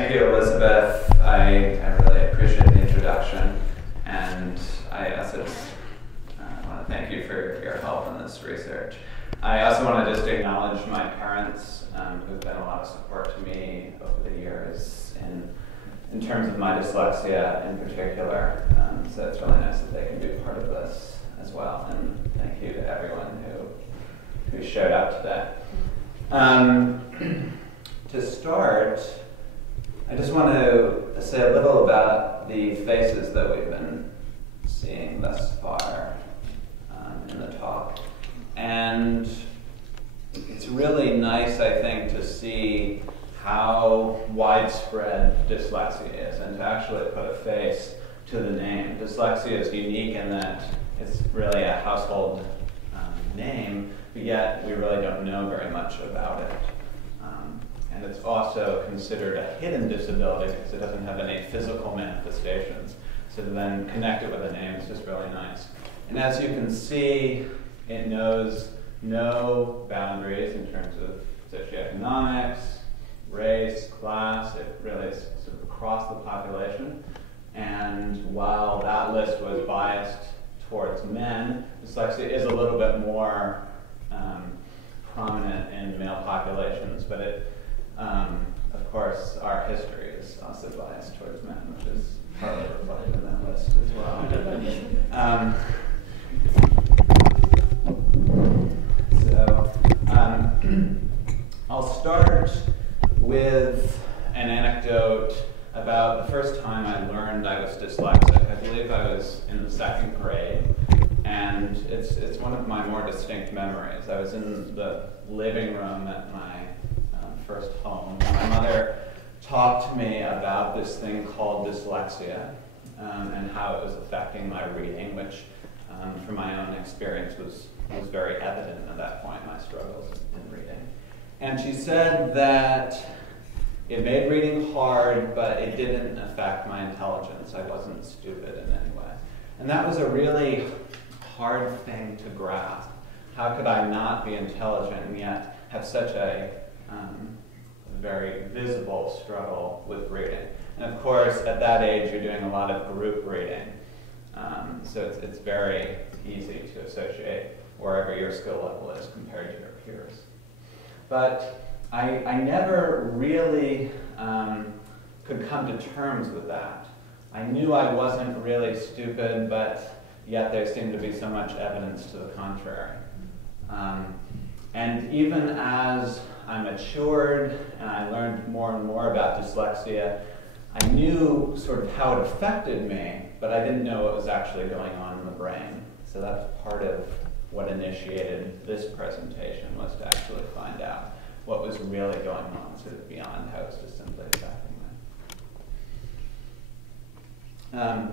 Thank you, Elizabeth. I really appreciate the introduction, and I also want to thank you for your help in this research. I also want to just acknowledge my parents, who've been a lot of support to me over the years in terms of my dyslexia in particular. So it's really nice that they can be part of this as well. And thank you to everyone who showed up today. To start, I just want to say a little about the faces that we've been seeing thus far in the talk. And it's really nice, I think, to see how widespread dyslexia is and to actually put a face to the name. Dyslexia is unique in that it's really a household name, but yet we really don't know very much about it. And it's also considered a hidden disability because it doesn't have any physical manifestations. So to then connect it with a name is just really nice. And as you can see, it knows no boundaries in terms of socioeconomics, race, class. It really is sort of across the population. And while that list was biased towards men, dyslexia is a little bit more prominent in male populations, but it, of course, our history is also biased towards men, which is partly reflected in that list as well. I'll start with an anecdote about the first time I learned I was dyslexic. I believe I was in the second grade, and it's one of my more distinct memories. I was in the living room at my first home. My mother talked to me about this thing called dyslexia and how it was affecting my reading, which from my own experience was very evident at that point, my struggles in reading. And she said that it made reading hard, but it didn't affect my intelligence. I wasn't stupid in any way. And that was a really hard thing to grasp. How could I not be intelligent and yet have such a very visible struggle with reading? And of course, at that age, you're doing a lot of group reading. So it's very easy to associate wherever your skill level is compared to your peers. But I never really could come to terms with that. I knew I wasn't really stupid, but yet there seemed to be so much evidence to the contrary. And even as I matured and I learned more and more about dyslexia, I knew sort of how it affected me, but I didn't know what was actually going on in the brain. So that's part of what initiated this presentation, was to actually find out what was really going on, sort of beyond how it was just simply affecting me.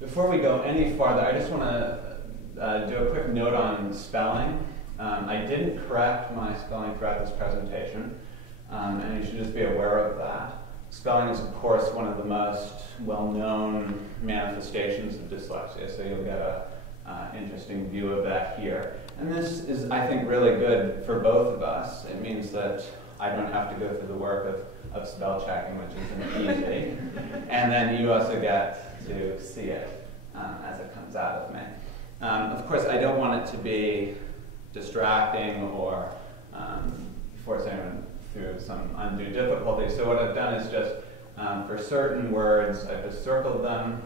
Before we go any farther, I just want to do a quick note on spelling. I didn't correct my spelling throughout this presentation, and you should just be aware of that. Spelling is, of course, one of the most well-known manifestations of dyslexia, so you'll get an interesting view of that here. And this is, I think, really good for both of us. It means that I don't have to go through the work of spell checking, which isn't easy. And then you also get to see it as it comes out of me. Of course, I don't want it to be distracting or force anyone through some undue difficulty. So what I've done is just, for certain words, I've just circled them.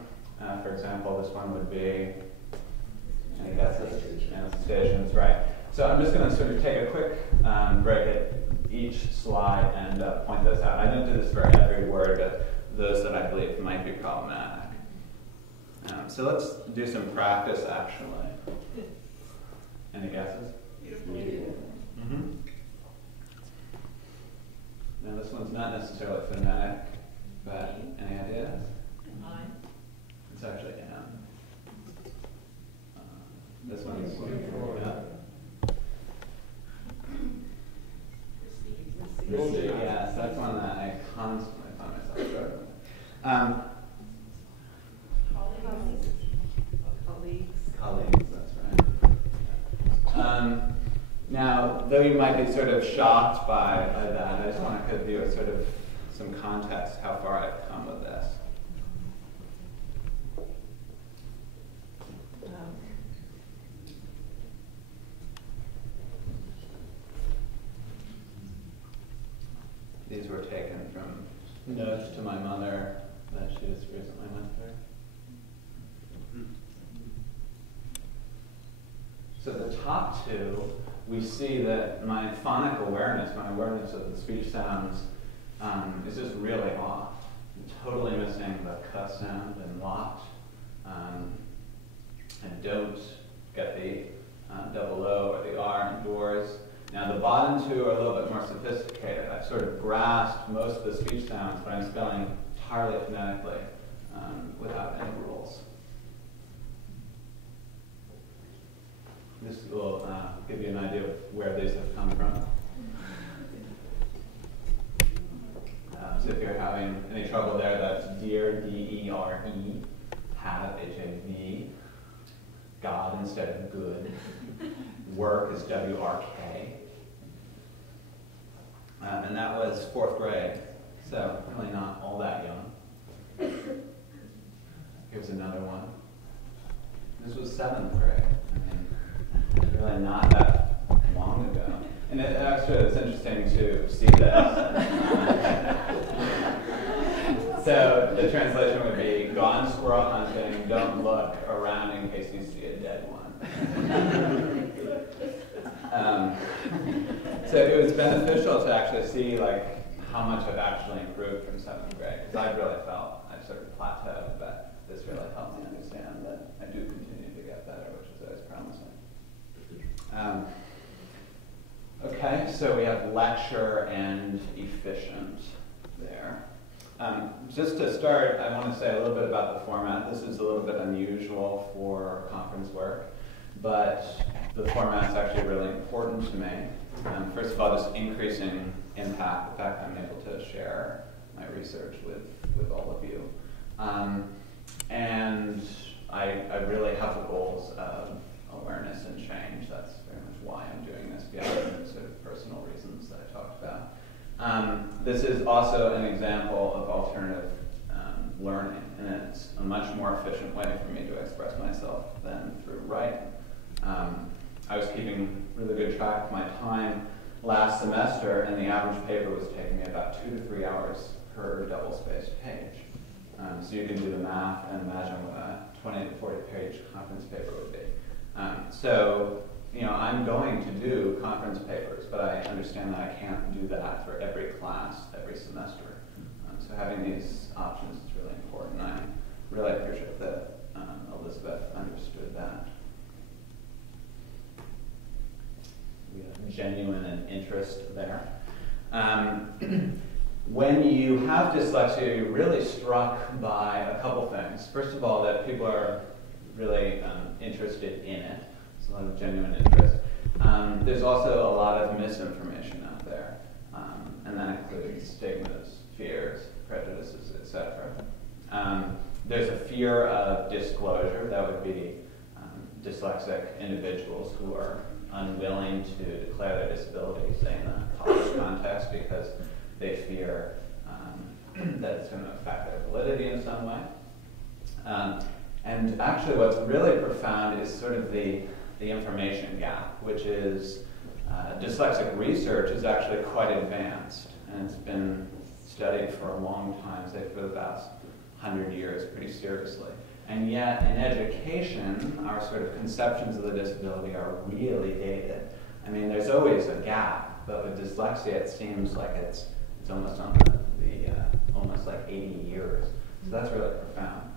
For example, this one would be, any guesses? Manifestations, right. So I'm just going to sort of take a quick break at each slide and point those out. I don't do this for every word, but those that I believe might be problematic. So let's do some practice, actually. Any guesses? Mm-hmm. Now this one's not necessarily phonetic, but any ideas? It's actually this one's yes, that's one that I constantly find myself struggling with. Colleagues, that's right. Now, though you might be sort of shocked by that, I just want to give you a sort of some context how far I've come with this. These were taken from notes to my mother that she just recently went through. So the top two, we see that my phonic awareness, my awareness of the speech sounds, is just really off. I'm totally missing the k sound and lot, and don't get the double O or the R in doors. Now the bottom two are a little bit more sophisticated. I've sort of grasped most of the speech sounds, but I'm spelling entirely phonetically without any rules. This will give you an idea of where these have come from. So if you're having any trouble there, that's dear, D-E-R-E, have, H-A-V, God instead of good, work is W-R-K. And that was 4th grade, so really not all that young. Here's another one. This was 7th grade. Really not that long ago. And actually, it's interesting to see this. So the translation would be, gone squirrel hunting, don't look around in case you see a dead one. So it was beneficial to actually see how much I've actually improved from 7th grade, because I really felt I sort of plateaued, but this really helped me understand that I do continue to get better, which is always promising. Okay, so we have lecture and efficient there. Just to start, I want to say a little bit about the format. This is a little bit unusual for conference work, but the format's actually really important to me. First of all, just increasing impact, the fact that I'm able to share my research with all of you. And I really have the goals of awareness and change. That's very much why I'm doing this, beyond the sort of personal reasons that I talked about. This is also an example of alternative learning, and it's a much more efficient way for me to express myself than through writing. I was keeping really good track of my time last semester, and the average paper was taking me about 2 to 3 hours per double-spaced page. So you can do the math and imagine what a 20 to 40-page conference paper would be. So, I'm going to do conference papers, but I understand that I can't do that for every class, every semester. So having these options is really important. I really appreciate that Elizabeth understood that. We have genuine and interest there. When you have dyslexia, you're really struck by a couple things. First of all, that people are really interested in it. There's a lot of genuine interest. There's also a lot of misinformation out there, and that includes stigmas, fears, prejudices, etc. There's a fear of disclosure. That would be dyslexic individuals who are unwilling to declare their disability, say in a college context, because they fear that it's going to affect their validity in some way. And actually what's really profound is sort of the information gap, which is dyslexic research is actually quite advanced, and it's been studied for a long time, say for the past 100 years, pretty seriously. And yet in education, our sort of conceptions of the disability are really dated. I mean, there's always a gap, but with dyslexia, it seems like it's almost on the almost like 80 years. So that's really profound.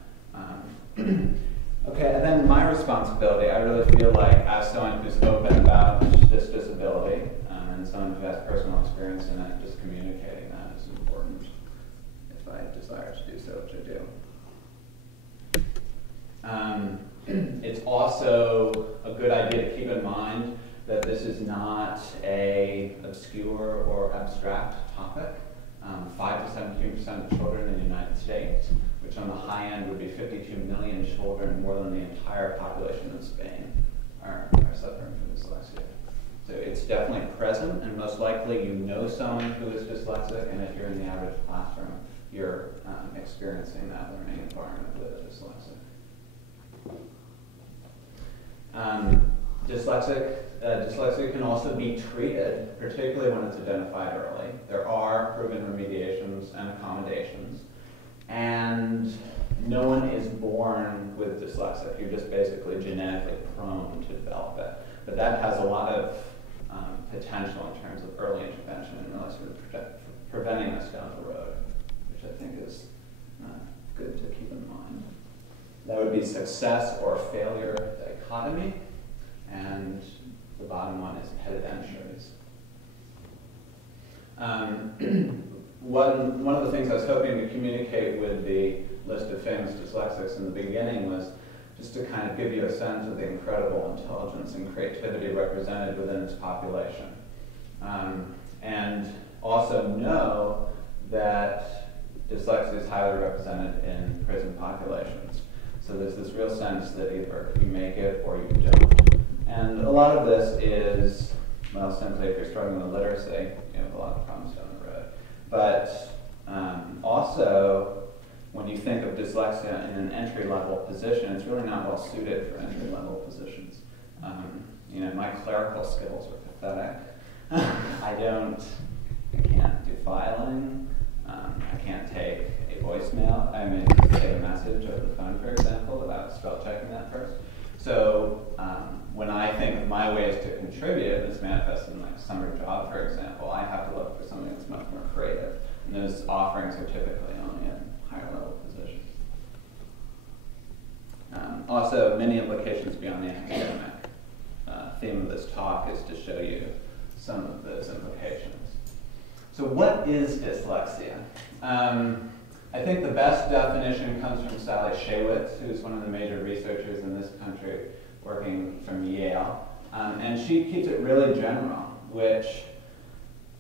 Okay, and then my responsibility, I really feel like as someone who's open about this disability and someone who has personal experience in it, just communicating that is important if I desire to do so, which I do. It's also a good idea to keep in mind that this is not an obscure or abstract topic. 5 to 17% of children in the United States, which on the high end would be 52 million children, more than the entire population of Spain, are suffering from dyslexia. So it's definitely present, and most likely you know someone who is dyslexic, and if you're in the average classroom, you're experiencing that learning environment with a dyslexic. Dyslexia can also be treated, particularly when it's identified early. There are proven remediations and accommodations, and no one is born with dyslexia. You're just basically genetically prone to develop it. But that has a lot of potential in terms of early intervention and really sort of preventing us down the road, which I think is good to keep in mind. That would be success or failure dichotomy, and the bottom one is headed entries. One of the things I was hoping to communicate with the list of famous dyslexics in the beginning was just to kind of give you a sense of the incredible intelligence and creativity represented within this population. And also know that dyslexia is highly represented in prison populations. So there's this real sense that either you make it or you don't. And a lot of this is, well, simply if you're struggling with literacy, you have a lot of problems down the road. But also, when you think of dyslexia in an entry-level position, it's really not well suited for entry-level positions. You know, my clerical skills are pathetic. I can't do filing. I can't take a voicemail. I mean, take a message over the phone, for example, without spell checking that first. So when I think of my ways to contribute, this manifests in like summer job, for example, I have to look for something that's much more creative. And those offerings are typically only in higher level positions. Also, many implications beyond the academic. Theme of this talk is to show you some of those implications. So what is dyslexia? I think the best definition comes from Sally Shaywitz, who's one of the major researchers in this country working from Yale. And she keeps it really general, which,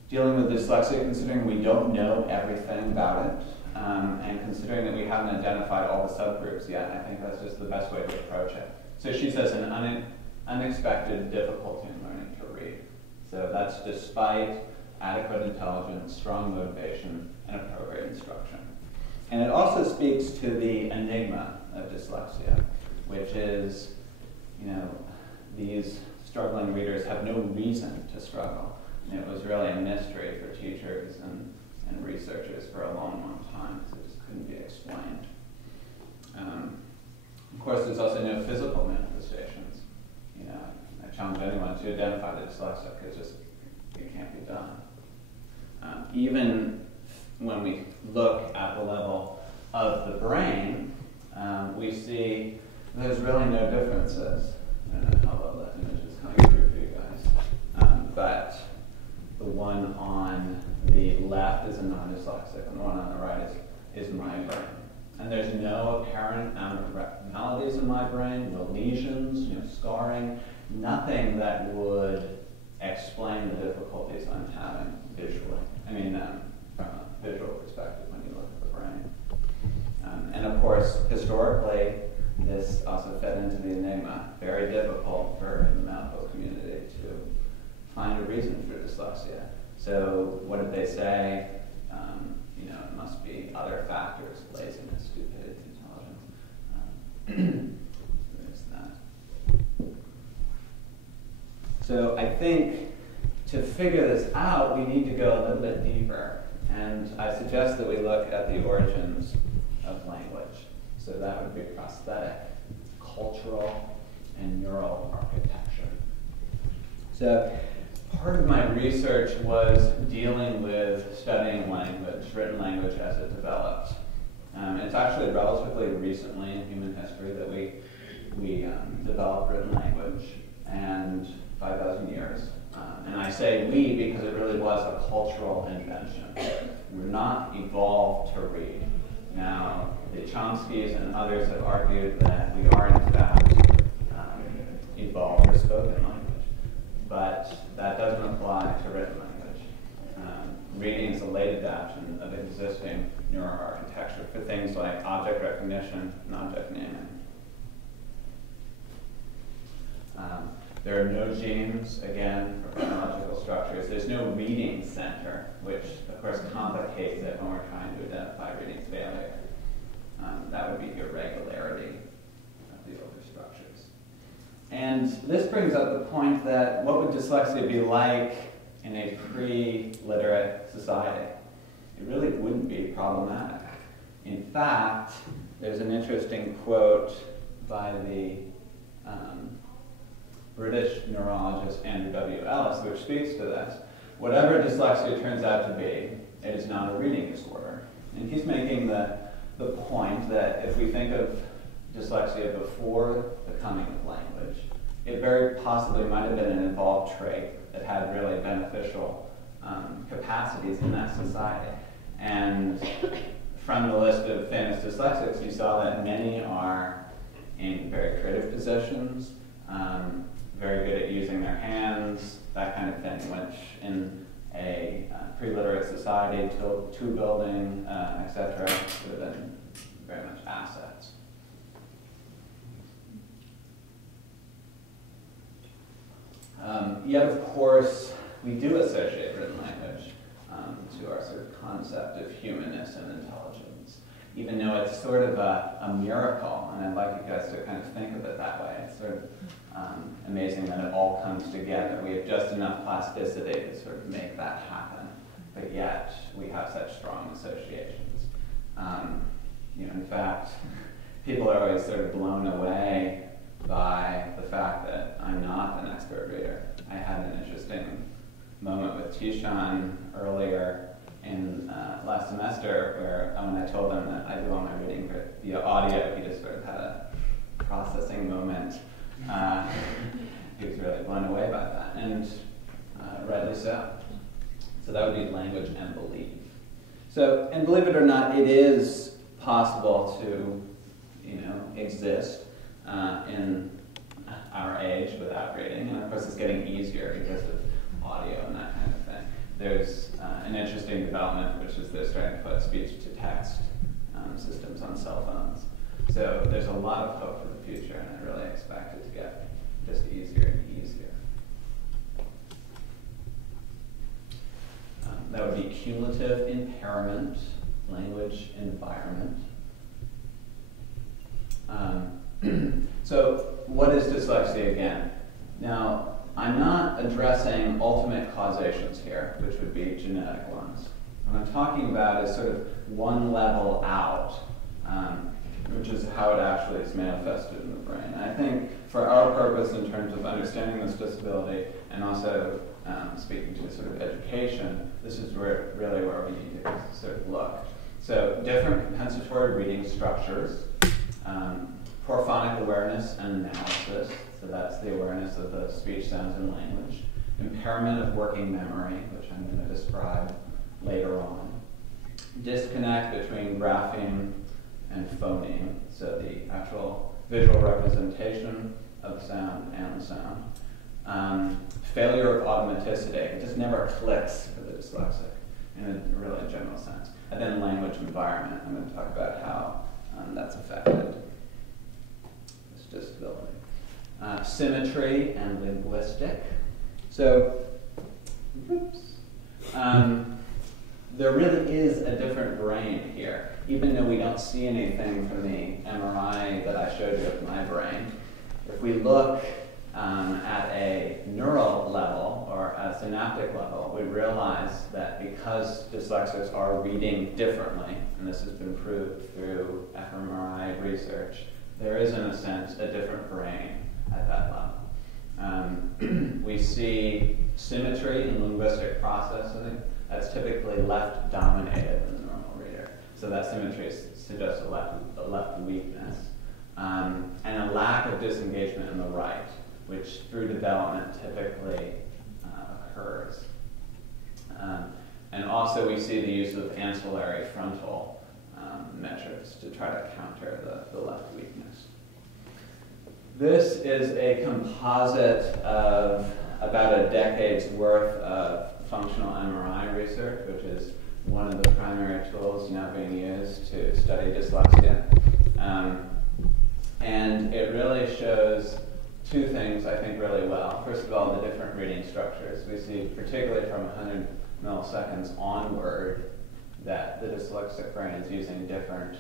dealing with dyslexia, considering we don't know everything about it, and considering that we haven't identified all the subgroups yet, I think that's just the best way to approach it. So she says an unexpected difficulty in learning to read. So that's despite adequate intelligence, strong motivation, and appropriate instruction. And it also speaks to the enigma of dyslexia, which is, you know, these struggling readers have no reason to struggle. And it was really a mystery for teachers and researchers for a long, long time, because it just couldn't be explained. Of course, there's also no physical manifestations. You know, I challenge anyone to identify the dyslexic. It's just, it can't be done. Even when we look at the level of the brain, we see there's really no differences. I don't know how well that image is coming through for you guys. But the one on the left is a non-dyslexic, and the one on the right is my brain. And there's no apparent abnormalities in my brain, no lesions, no scarring, nothing that would explain the difficulties I'm having visually. I mean, from a visual perspective when you look at the brain. And of course, historically, this also fed into the enigma. Very difficult for the medical community to find a reason for dyslexia. So what did they say? You know, it must be other factors, laziness, stupidity, intelligence. There's that. So I think to figure this out, we need to go a little bit deeper. And I suggest that we look at the origins of language. So that would be prosthetic, cultural, and neural architecture. So part of my research was dealing with studying language, written language as it developed. It's actually relatively recently in human history that we developed written language, and 5,000 years. And I say we because it really was a cultural invention. We're not evolved to read. Now, the Chomskys and others have argued that we are in fact evolved for spoken language. But that doesn't apply to written language. Reading is a late adaptation of existing neuroarchitecture for things like object recognition and object naming. There are no genes, again, for phonological structures. There's no reading center, which of course complicates it when we're trying to identify reading failure. That would be irregularity of the older structures. And this brings up the point that what would dyslexia be like in a pre-literate society? It really wouldn't be problematic. In fact, there's an interesting quote by the British neurologist Andrew W. Ellis, which speaks to this. Whatever dyslexia turns out to be, it is not a reading disorder. And he's making the point that if we think of dyslexia before the coming of language, it very possibly might have been an evolved trait that had really beneficial capacities in that society. And from the list of famous dyslexics, you saw that many are in very creative positions, very good at using their hands, that kind of thing, which in a pre-literate society, tool building, etc., would have been very much assets. Yet, of course, we do associate written language to our sort of concept of humanness and intelligence, even though it's sort of a miracle, and I'd like you guys to kind of think of it that way. It's sort of amazing that it all comes together. We have just enough plasticity to sort of make that happen, but yet we have such strong associations. In fact, people are always sort of blown away by the fact that I'm not an expert reader. I had an interesting moment with Tishan earlier in last semester where when I told him that I do all my reading via audio, he just sort of had a processing moment. He was really blown away by that, and rightly so. So that would be language and belief. So, and believe it or not, it is possible to, exist in our age without reading, and of course it's getting easier because of audio and that kind of thing. There's an interesting development, which is they're starting to put speech-to-text systems on cell phones. So there's a lot of hope for the future, and I really expect it to get just easier and easier. That would be cumulative impairment, language environment. So what is dyslexia again? Now, I'm not addressing ultimate causations here, which would be genetic ones. What I'm talking about is sort of one level out, which is how it actually is manifested in the brain. And I think for our purpose in terms of understanding this disability and also speaking to sort of education, this is really where we need to sort of look. So different compensatory reading structures, prophonic awareness and analysis, so that's the awareness of the speech, sounds, and language, impairment of working memory, which I'm going to describe later on, disconnect between grapheme and phoneme, so the actual visual representation of sound and sound, failure of automaticity, it just never clicks for the dyslexic in a really general sense, and then language environment. I'm going to talk about how that's affected this disability. Symmetry and linguistic. So, there really is a different brain here, even though we don't see anything from the MRI that I showed you of my brain. If we look at a neural level or a synaptic level, we realize that because dyslexics are reading differently, and this has been proved through fMRI research, there is, in a sense, a different brain at that level. We see symmetry in linguistic processing. That's typically left-dominated in the normal reader. So that symmetry suggests a left weakness. And a lack of disengagement in the right, which through development typically occurs. And also we see the use of ancillary frontal measures to try to counter the left weakness. This is a composite of about a decade's worth of functional MRI research, which is one of the primary tools now being used to study dyslexia. And it really shows two things, I think, really well. First of all, the different reading structures. We see, particularly from 100 milliseconds onward, that the dyslexic brain is using different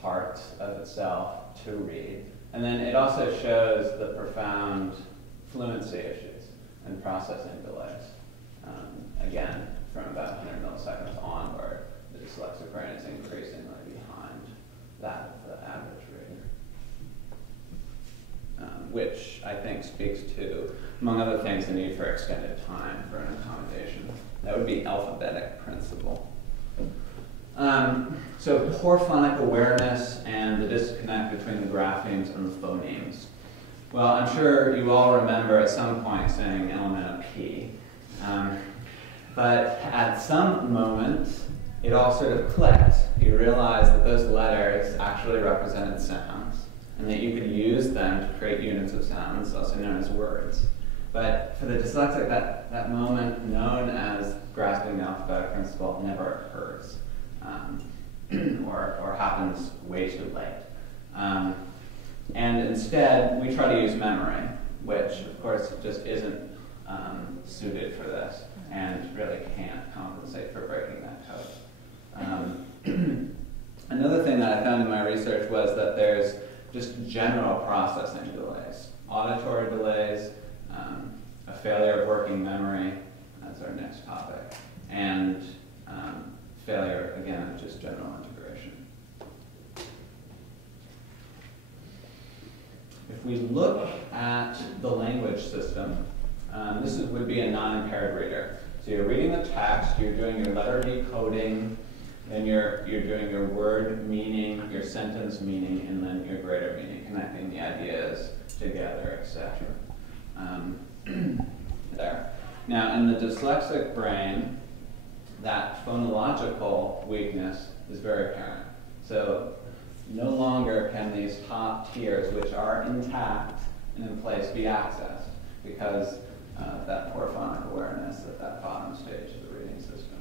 parts of itself to read. And then it also shows the profound fluency issues and processing delays. Again, from about 100 milliseconds onward, the dyslexic brain is increasingly behind that of the average reader. Which I think speaks to, among other things, the need for extended time for an accommodation. That would be alphabetic principle. So poor phonic awareness and the disconnect between the graphemes and the phonemes. Well, I'm sure you all remember at some point saying element of P. But at some moment, it all sort of clicked. You realized that those letters actually represented sounds, and that you could use them to create units of sounds, also known as words. But for the dyslexic, that moment, known as grasping the alphabetic principle, never occurs, or happens way too late. And instead, we try to use memory, which, of course, just isn't suited for this, and really can't compensate for breaking that code. Another thing that I found in my research was that there's just general processing delays, auditory delays, a failure of working memory, that's our next topic, and failure, again, of just general integration. If we look at the language system, this would be a non-impaired reader. So you're reading the text, you're doing your letter decoding, then you're doing your word meaning, your sentence meaning, and then your greater meaning, connecting the ideas together, etc. There. Now, in the dyslexic brain, that phonological weakness is very apparent. So no longer can these top tiers, which are intact and in place, be accessed because of that poor phonic awareness at that bottom stage of the reading system.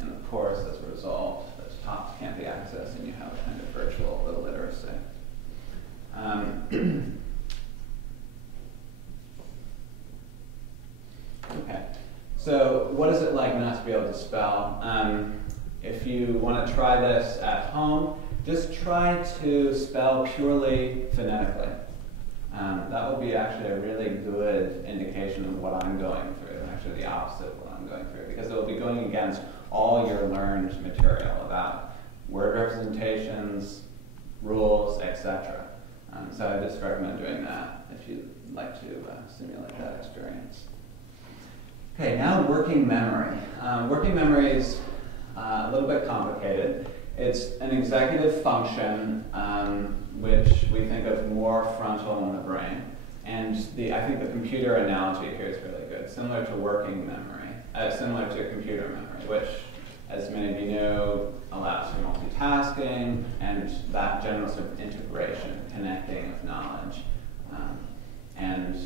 And of course, as a result, those tops can't be accessed and you have a kind of virtual illiteracy. Okay, so what is it like not to be able to spell? If you want to try this at home, just try to spell purely phonetically. That will be actually a really good indication of what I'm going through, actually the opposite of what I'm going through, because it will be going against all your learned material about word representations, rules, etc. So I just recommend doing that if you'd like to simulate that experience. Okay, now working memory. Working memory is a little bit complicated. It's an executive function which we think of more frontal in the brain. And I think the computer analogy here is really good, similar to working memory, similar to computer memory, which, as many of you know, allows for multitasking and that general sort of integration, connecting of knowledge. And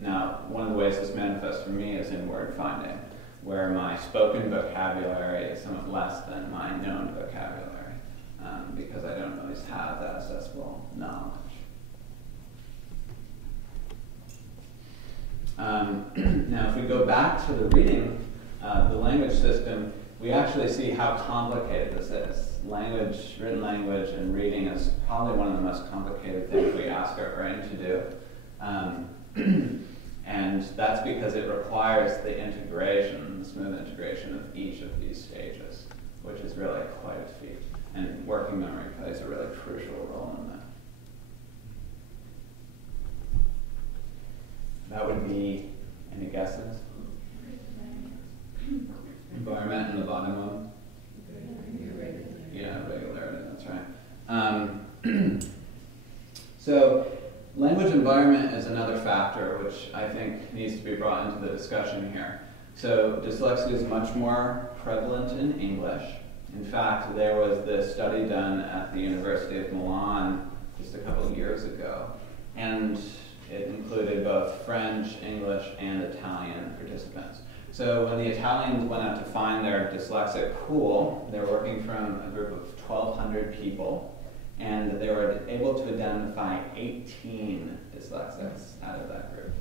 now, one of the ways this manifests for me is in word finding, where my spoken vocabulary is somewhat less than my known vocabulary, because I don't always have that accessible knowledge. Now, if we go back to the reading, the language system, we actually see how complicated this is. Language, written language, and reading is probably one of the most complicated things we ask our brain to do. And that's because it requires the integration, the smooth integration of each of these stages, which is really quite a feat. And working memory plays a really crucial role in that. That would be, any guesses? Environment in the bottom one? Yeah, regularity, that's right. So language environment is another factor which I think needs to be brought into the discussion here. So dyslexia is much more prevalent in English. In fact, there was this study done at the University of Milan just a couple of years ago, and it included both French, English, and Italian participants. So when the Italians went out to find their dyslexic pool, they were working from a group of 1,200 people, and they were able to identify 18 dyslexics out of that group.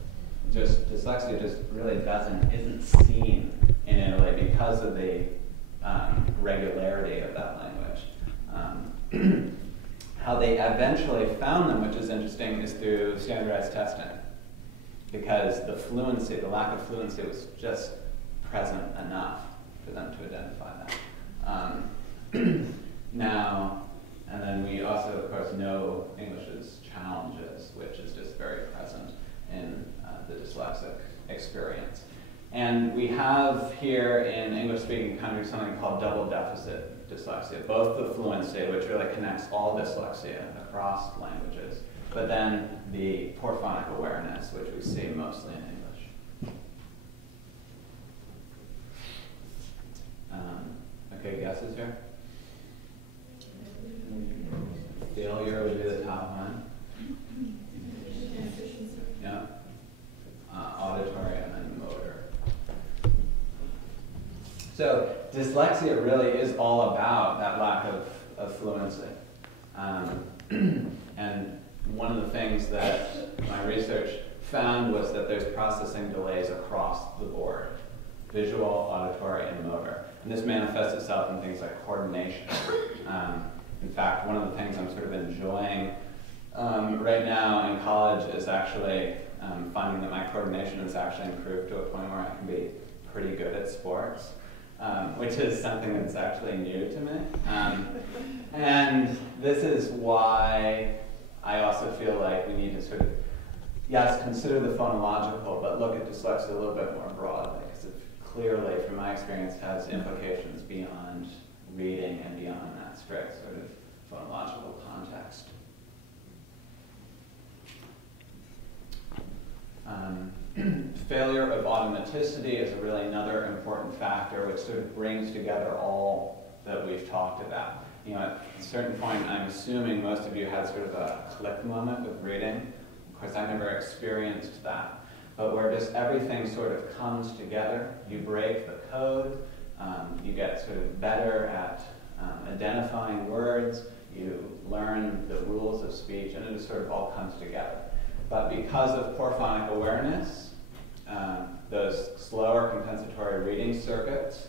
Dyslexia just really isn't seen in Italy because of the regularity of that language. How they eventually found them, which is interesting, is through standardized testing, because the fluency, the lack of fluency, was just present enough for them to identify that. Now, and then we also, of course, know English's challenges, which is just very present in the dyslexic experience. And we have here in English-speaking countries something called double deficit dyslexia, both the fluency, which really connects all dyslexia across languages, but then the poor phonic awareness, which we see mostly in English. Okay, guesses here? Failure would be the top one. Yeah. Auditory and then motor. So dyslexia really is all about that lack of fluency. And one of the things that my research found was that there's processing delays across the board: visual, auditory, and motor. And this manifests itself in things like coordination. In fact, one of the things I'm sort of enjoying right now in college is actually finding that my coordination has actually improved to a point where I can be pretty good at sports, which is something that's actually new to me. And this is why I also feel like we need to sort of, yes, consider the phonological, but look at dyslexia a little bit more broadly, because it clearly, from my experience, has implications beyond reading and beyond that strict sort of phonological context. Failure of automaticity is really another important factor, which sort of brings together all that we've talked about. You know, at a certain point, I'm assuming most of you had sort of a click moment with reading. Of course, I never experienced that, but where just everything sort of comes together. You break the code, you get sort of better at identifying words, you learn the rules of speech, and it just sort of all comes together. But because of poor phonic awareness, those slower compensatory reading circuits,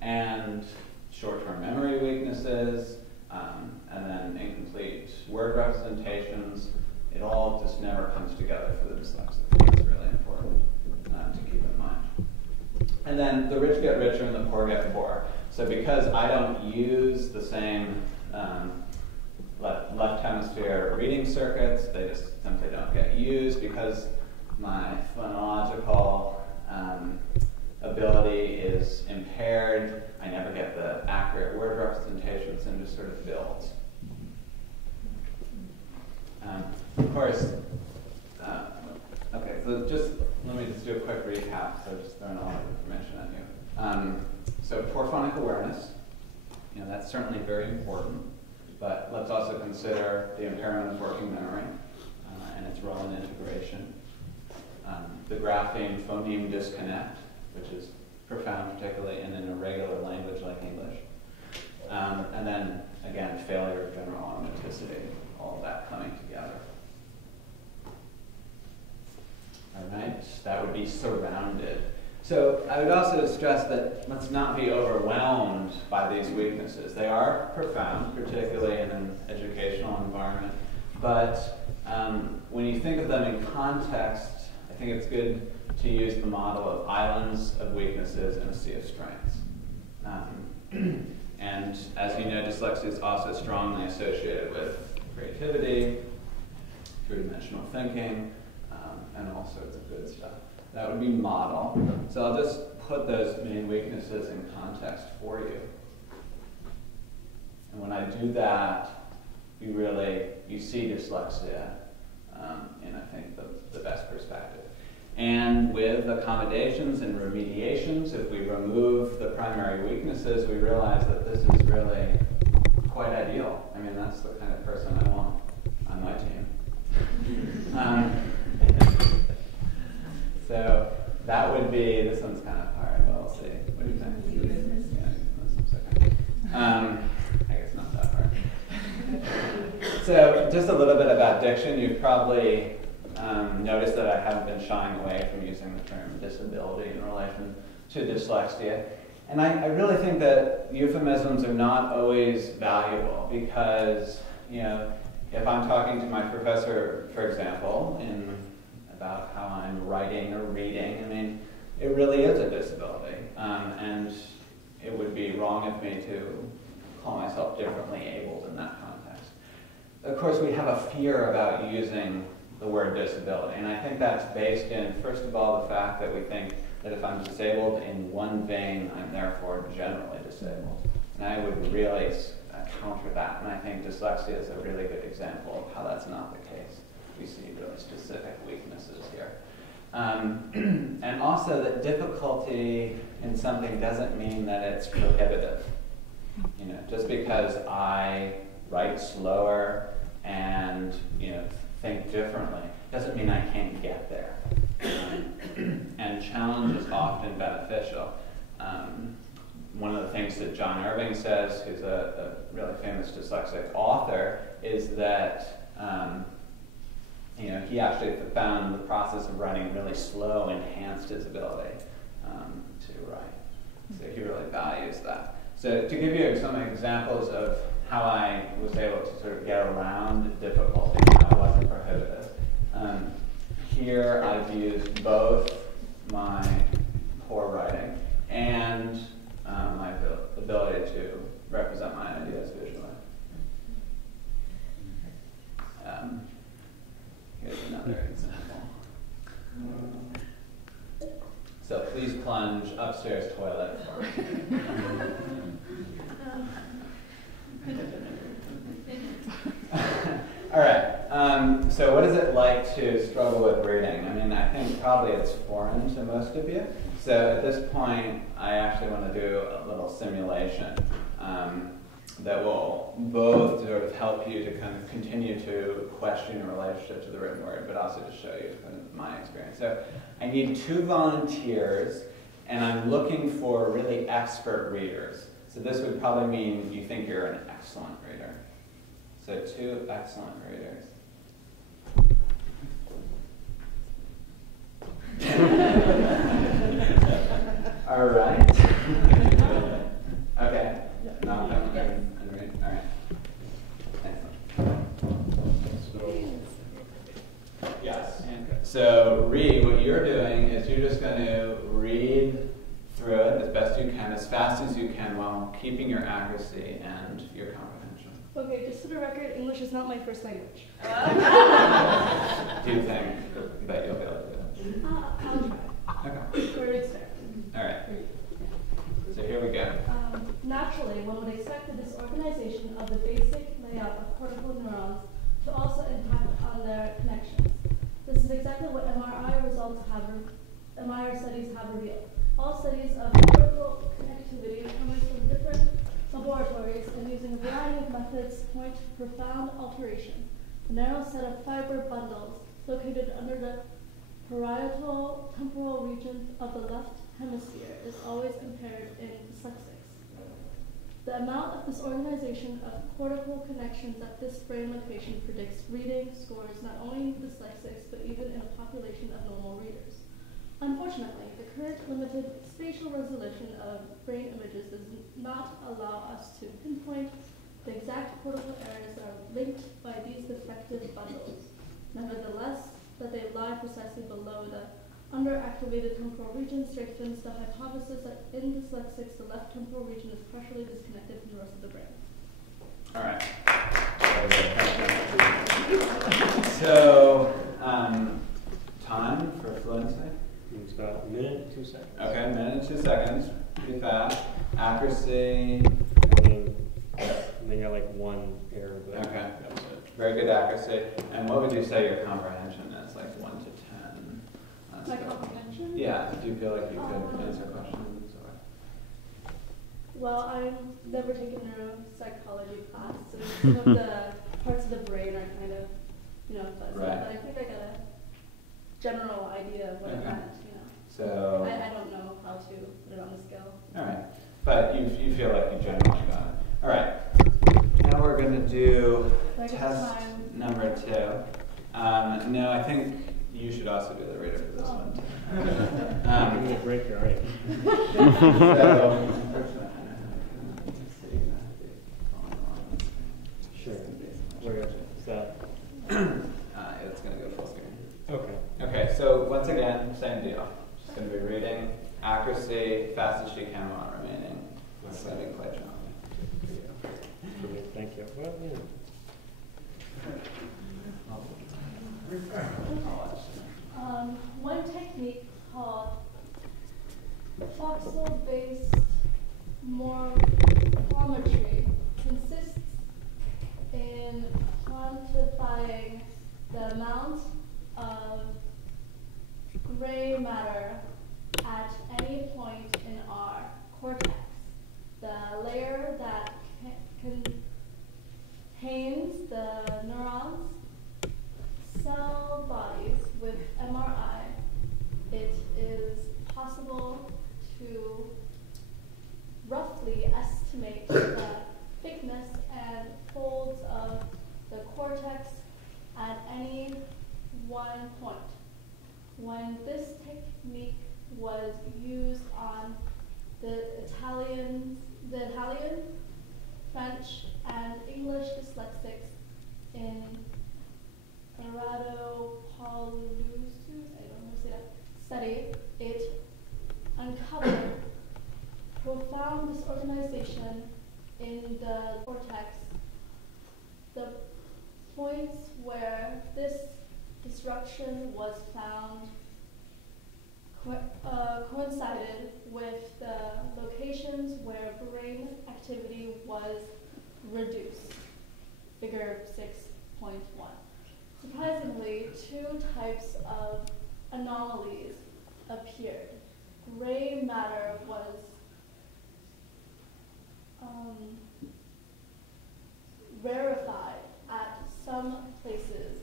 and short-term memory weaknesses, and then incomplete word representations, it all just never comes together for the dyslexic. It's really important to keep in mind. And then the rich get richer and the poor get poorer. So because I don't use the same left hemisphere reading circuits, they just simply don't get used. Because my phonological ability is impaired, I never get the accurate word representations, and just sort of builds. Of course, okay, so let me just do a quick recap, so just throwing all the information at you. So poor phonic awareness, you know, that's certainly very important, but let's also consider the impairment of working memory and its role in integration. The grapheme phoneme disconnect, which is profound, particularly in an irregular language like English. And then, again, failure of general automaticity, all of that coming together. All right, that would be surrounded. So I would also stress that let's not be overwhelmed by these weaknesses. They are profound, particularly in an educational environment. But when you think of them in context, I think it's good to use the model of islands of weaknesses and a sea of strengths. And as you know, dyslexia is also strongly associated with creativity, three-dimensional thinking, and all sorts of good stuff. That would be model. So I'll just put those main weaknesses in context for you. And when I do that, you see dyslexia in, I think, the best perspective. And with accommodations and remediations, if we remove the primary weaknesses, we realize that this is really quite ideal. I mean, that's the kind of person I want on my team. So that would be, this one's kind of hard, but we'll see. What do you think? Yeah, I guess not that hard. diction, you've probably noticed that I haven't been shying away from using the term disability in relation to dyslexia. And I really think that euphemisms are not always valuable because, you know, if I'm talking to my professor, for example, about how I'm writing or reading, I mean, it really is a disability. And it would be wrong of me to call myself differently abled in that context. Of course, we have a fear about using the word disability, and I think that's based in, first of all, the fact that we think that if I'm disabled in one vein, I'm therefore generally disabled. And I would really counter that, and I think dyslexia is a really good example of how that's not the case. We see really specific weaknesses here. And also that difficulty in something doesn't mean that it's prohibitive. You know, just because I write slower and, you know, think differently doesn't mean I can't get there. And challenge is often beneficial. One of the things that John Irving says, who's a really famous dyslexic author, is that you know, he actually found the process of writing really slow enhanced his ability to write. So he really values that. So to give you some examples of how I was able to sort of get around difficulty, how it wasn't prohibitive. Here I've used both my poor writing and my ability to represent my ideas visually. Here's another example. So please plunge upstairs toilet for me. All right, so what is it like to struggle with reading? I mean, I think probably it's foreign to most of you. So at this point, I actually want to do a little simulation that will both sort of help you to kind of continue to question your relationship to the written word, but also to show you kind of my experience. So I need 2 volunteers, and I'm looking for really expert readers. So this would probably mean you think you're an excellent reader. So 2 excellent readers. All right. Okay. No, I'm ready. All right. Excellent. Yes. So read, what you're doing is you're just going to read through it as best you can, as fast as you can, while keeping your accuracy and your comprehension. Okay, just for the record, English is not my first language. Do you think that you'll be able to do it? I'll try. Okay. For a start. All right. So here we go. Naturally, one would expect the disorganization of the basic layout of cortical neurons to also impact on their connections. This is exactly what MRI studies have revealed. All studies of cortical connectivity coming from different laboratories and using a variety of methods point to profound alteration. The narrow set of fiber bundles located under the parietal temporal region of the left hemisphere is always impaired in dyslexics. The amount of disorganization of cortical connections at this brain location predicts reading scores not only in dyslexics but even in a population of normal readers. Unfortunately, the current limited spatial resolution of brain images does not allow us to pinpoint the exact cortical areas that are linked by these defective bundles. Nevertheless, that they lie precisely below the underactivated temporal region strengthens the hypothesis that in dyslexics, the left temporal region is partially disconnected from the rest of the brain. All right. So, time for fluency? It's about a minute and 2 seconds. Okay, a minute and 2 seconds. Pretty fast. Accuracy. And then you got like 1 error. But Okay. Very good accuracy. And what would you say your comprehension is? Like 1 to 10? My comprehension? Yeah. Do you feel like you could answer questions? Or? Well, I've never taken neuropsychology class, so some of the parts of the brain are kind of, fuzzy. Right. But I think I got a general idea of what it meant, So I don't know how to put it on the scale. All right. But you feel like you generally got it. All right. Now we're going to do test number 2. No, I think you should also be the reader for this one. Give me a break here, all right? Sure. Where is that? It's going to go full screen. Okay. Okay, so once again, same deal. She's going to be reading accuracy, fast as she can while remaining. It's going to be quite challenging. Okay, thank you. Well, yeah. One technique called voxel-based morphometry consists in quantifying the amount of gray matter at any point in our cortex, the layer that contains the neurons, cell bodies. With MRI, it is possible to roughly estimate the thickness and folds of the cortex at any one point. When this technique was used on the Italian, French, and English dyslexics in study, it uncovered profound disorganization in the cortex. The points where this disruption was found coincided with the locations where brain activity was reduced. Figure 6.1. Surprisingly, two types of anomalies appeared. Gray matter was rarefied at some places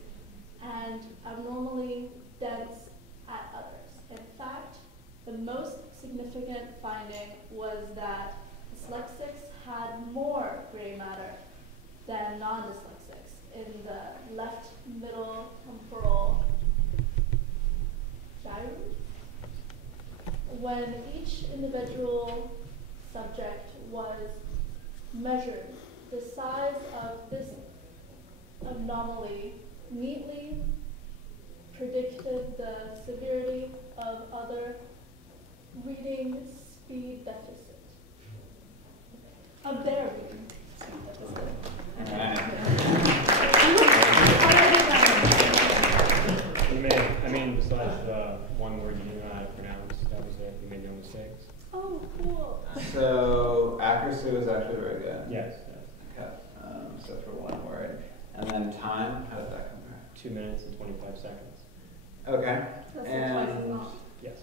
and abnormally dense at others. In fact, the most significant finding was that dyslexics had more gray matter than non-dyslexics in the left middle temporal gyrus. When each individual subject was measured, the size of this anomaly neatly predicted the severity of other reading speed deficit. Of their reading speed deficit. Besides the one word you didn't know how to pronounce, that was it. You made no mistakes. Oh, cool. So accuracy was actually very good. Yes. Okay. So for one word. And then time, how does that compare? 2 minutes and 25 seconds. Okay. That's And twice as long. Yes.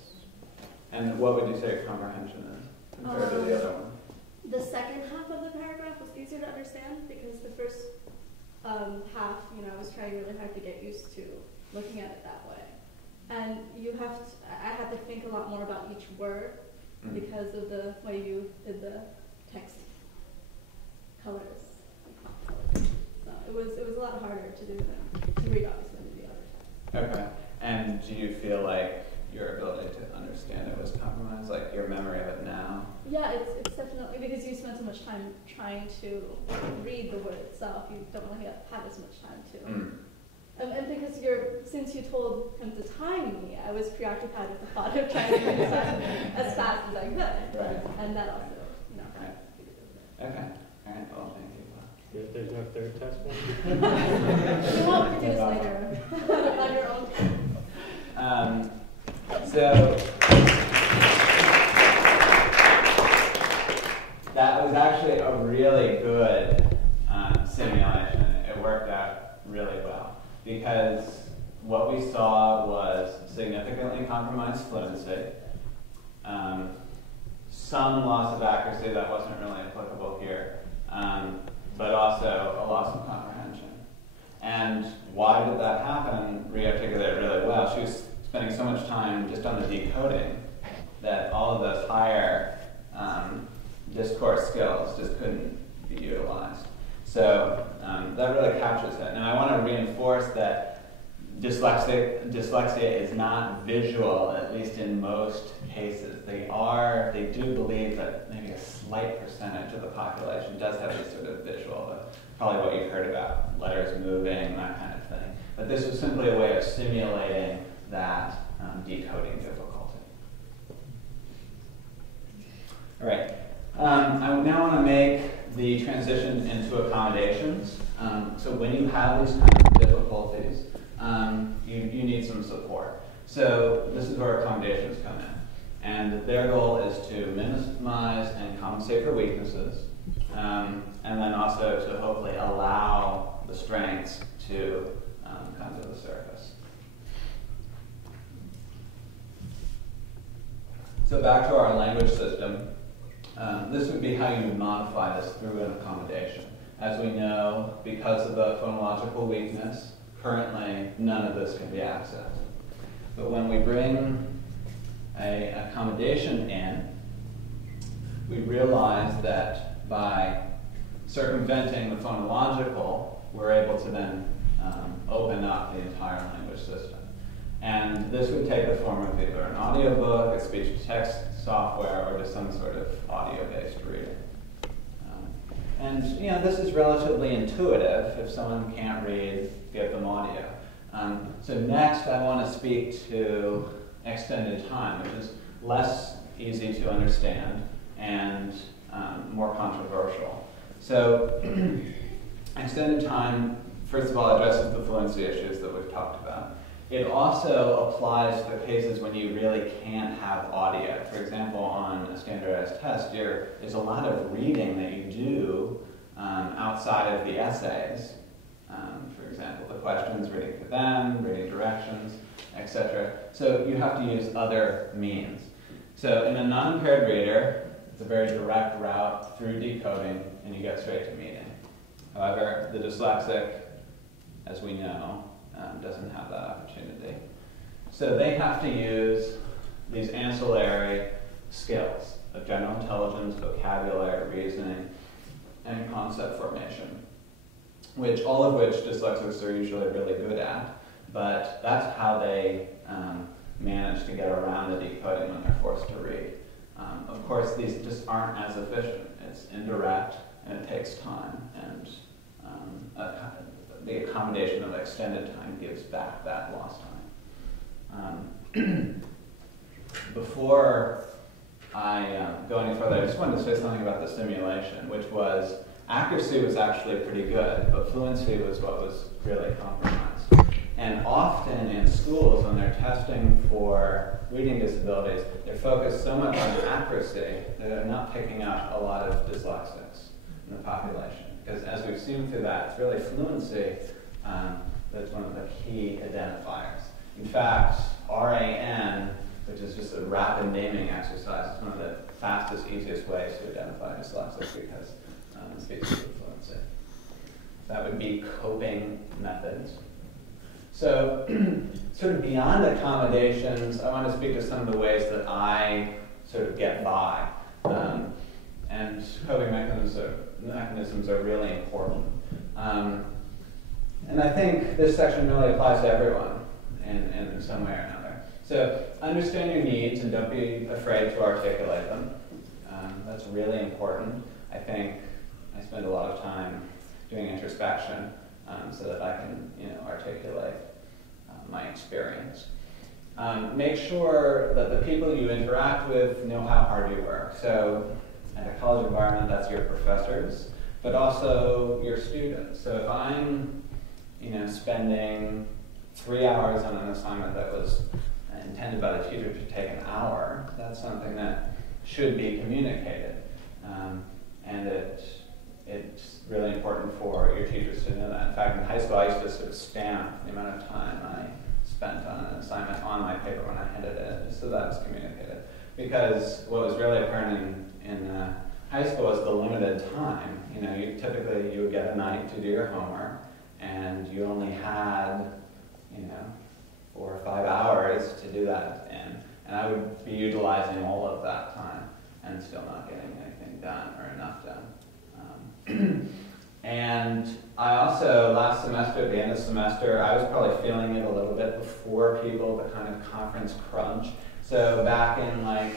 And what would you say comprehension is compared to the other one? The second half of the paragraph was easier to understand because the first half, I was trying really hard to get used to looking at it that way. And I had to think a lot more about each word because of the way you did the text colors. So it was a lot harder to do to read obviously than the other. Okay. And do you feel like your ability to understand it was compromised, like your memory of it now? Yeah, it's definitely because you spend so much time trying to read the word itself, you don't really have as much time to. And because since you told him to time me, I was preoccupied with the thought of trying to read as fast as I could. Right. And that also, Right. Okay. All right. Well, thank you. There's no third test one? You won't produce later on your own time. So that was actually a really good simulation. It worked out really well because what we saw was significantly compromised fluency, some loss of accuracy that wasn't really applicable here, but also a loss of comprehension. And why did that happen? Mri articulated it really well. She was spending so much time just on the decoding that all of those higher discourse skills just couldn't be utilized. So that really captures it. Now I want to reinforce that dyslexia is not visual, at least in most cases. They do believe that maybe a slight percentage of the population does have this sort of visual, probably what you've heard about, letters moving, that kind of thing. But this was simply a way of simulating that decoding difficulty. All right. I now want to make the transition into accommodations. So when you have these kinds of difficulties, you need some support. So this is where accommodations come in. And their goal is to minimize and compensate for weaknesses, and then also to hopefully allow the strengths to come to the surface. So back to our language system. This would be how you would modify this through an accommodation. As we know, because of the phonological weakness, currently none of this can be accessed. But when we bring an accommodation in, we realize that by circumventing the phonological, we're able to then open up the entire language system. And this would take the form of either an audiobook, a speech-to-text software, or just some sort of audio-based reading. And this is relatively intuitive. If someone can't read, give them audio. So next, I want to speak to extended time, which is less easy to understand and more controversial. So extended time, first of all, addresses the fluency issues that we've talked about. It also applies to the cases when you really can't have audio. For example, on a standardized test, there's a lot of reading that you do outside of the essays. For example, the questions, reading to them, reading directions, etc. So you have to use other means. So in a non-impaired reader, it's a very direct route through decoding, and you get straight to meaning. However, the dyslexic, as we know, doesn't have that opportunity. So they have to use these ancillary skills of general intelligence, vocabulary, reasoning, and concept formation, all of which dyslexics are usually really good at, but that's how they manage to get around the decoding when they're forced to read. Of course, these just aren't as efficient. It's indirect, and it takes time, and the accommodation of extended time gives back that lost time. Before I go any further, I just wanted to say something about the simulation, which was accuracy was actually pretty good, but fluency was what was really compromised. And often in schools, when they're testing for reading disabilities, they're focused so much on accuracy that they're not picking up a lot of dyslexics in the population. Because as we've seen through that, it's really fluency that's one of the key identifiers. In fact, RAN, which is just a rapid naming exercise, is one of the fastest, easiest ways to identify dyslexics because it speaks to fluency. That would be coping methods. So, sort of beyond accommodations, I want to speak to some of the ways that I sort of get by. And coping mechanisms are really important. And I think this section really applies to everyone in some way or another. So understand your needs and don't be afraid to articulate them. That's really important. I think I spend a lot of time doing introspection so that I can articulate my experience. Make sure that the people you interact with know how hard you work. So at a college environment, that's your professors, but also your students. So if I'm spending 3 hours on an assignment that was intended by the teacher to take an hour, that's something that should be communicated. And it's really important for your teachers to know that. In fact, in high school, I used to sort of stamp the amount of time I spent on an assignment on my paper when I handed it in, just so that was communicated. Because what was really apparent in high school was the limited time. You would get a night to do your homework, and you only had 4 or 5 hours to do that in. And I would be utilizing all of that time and still not getting anything done or enough done. And I also, last semester, at the end of the semester, I was probably feeling it a little bit bit before people, the kind of conference crunch. So back in like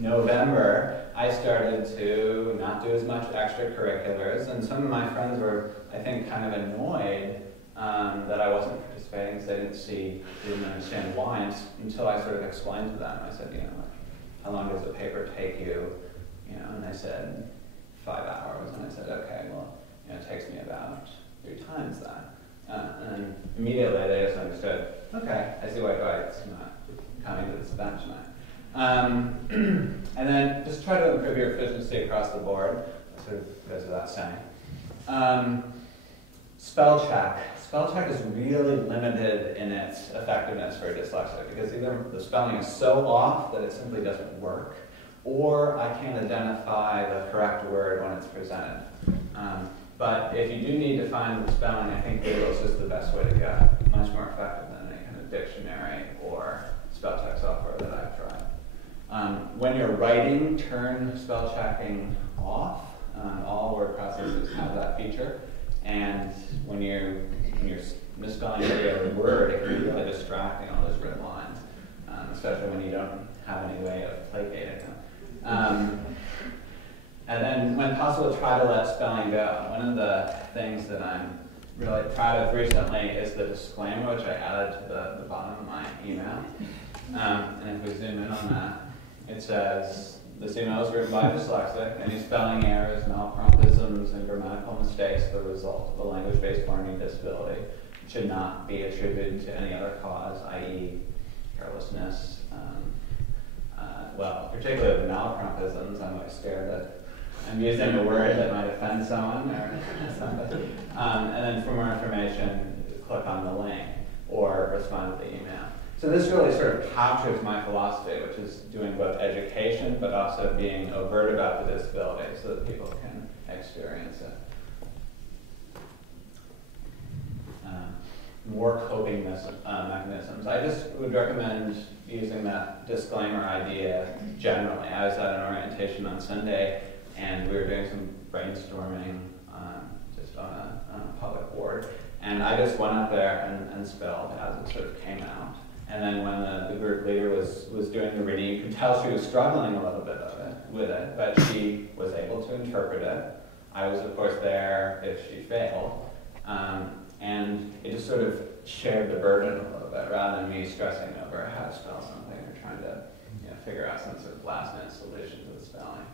November, I started to not do as much extracurriculars, and some of my friends were, I think, kind of annoyed that I wasn't participating because they didn't understand why until I sort of explained to them. I said, like, how long does a paper take you? And they said 5 hours, and I said, okay, well, it takes me about 3 times that. And immediately they just understood, okay, I see why Dwight's not coming to this event tonight. And then just try to improve your efficiency across the board. That sort of goes without saying. Spell check. Spell check is really limited in its effectiveness for dyslexic because either the spelling is so off that it simply doesn't work, or I can't identify the correct word when it's presented. But if you do need to find the spelling, I think Google is just the best way to go. Much more effective than any kind of dictionary or spell check software that I've tried. When you're writing, turn spell checking off. All word processors have that feature. And when you're misspelling a word, it can be really distracting, all those red lines, especially when you don't have any way of placating them. And then, when possible, try to let spelling go. One of the things that I'm really proud of recently is the disclaimer, which I added to the bottom of my email. And if we zoom in on that, it says, this email is written by a dyslexic. Any spelling errors, malpromptisms, and grammatical mistakes are the result of a language-based learning disability. It should not be attributed to any other cause, i.e. carelessness. Well, particularly the malpromptisms, I'm like scared that I'm using a word that might offend someone or something. And then for more information, click on the link or respond to the email. So this really sort of captures my philosophy, which is doing both education but also being overt about the disability so that people can experience it. More coping mechanisms. I just would recommend using that disclaimer idea generally. I was at an orientation on Sunday, and we were doing some brainstorming just on a public board. And I just went up there and spelled as it sort of came out. And then when the group leader was doing the reading, you could tell she was struggling a little bit with it, but she was able to interpret it. I was, of course, there if she failed. And it just sort of shared the burden a little bit, rather than me stressing over how to spell something or trying to figure out some sort of last-minute solution to the spelling.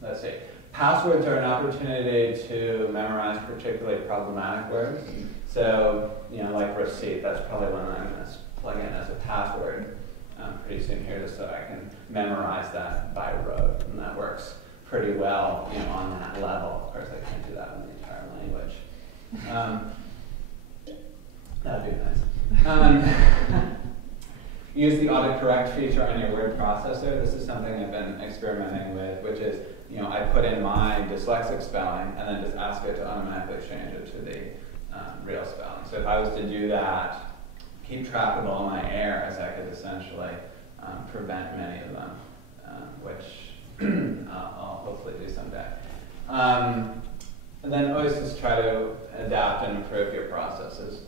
Let's see. Passwords are an opportunity to memorize particularly problematic words. So, like receipt, that's probably one that I'm going to plug in as a password pretty soon here, just so I can memorize that by rote, and that works pretty well, on that level. Of course, I can't do that in the entire language. That'd be nice. Use the autocorrect feature on your word processor. This is something I've been experimenting with, which is, I put in my dyslexic spelling and then just ask it to automatically change it to the real spelling. So if I was to do that, keep track of all my errors, I could essentially prevent many of them, which I'll hopefully do someday. And then always just try to adapt and improve your processes.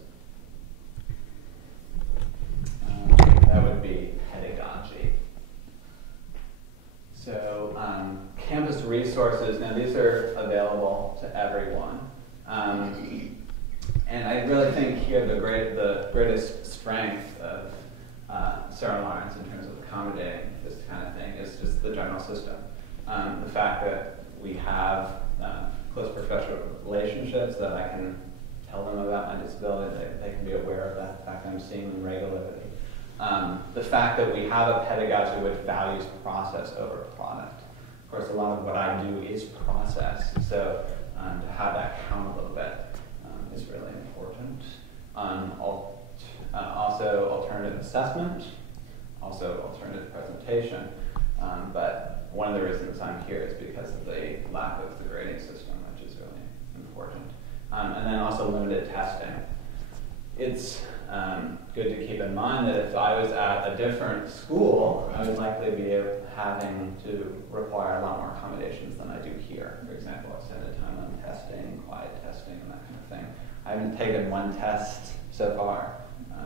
That would be pedagogy. So campus resources, now these are available to everyone. And I really think here the greatest strength of Sarah Lawrence in terms of accommodating this kind of thing is just the general system. The fact that we have close professional relationships, that I can tell them about my disability, they can be aware of that, the fact that I'm seeing them regularly. The fact that we have a pedagogy which values process over product. Of course, a lot of what I do is process, so to have that count a little bit is really important. Also alternative assessment, also alternative presentation, but one of the reasons I'm here is because of the lack of the grading system, which is really important. And then also limited testing. It's good to keep in mind that if I was at a different school, I would likely be having to require a lot more accommodations than I do here. For example, extended time on testing, quiet testing, and that kind of thing. I haven't taken one test so far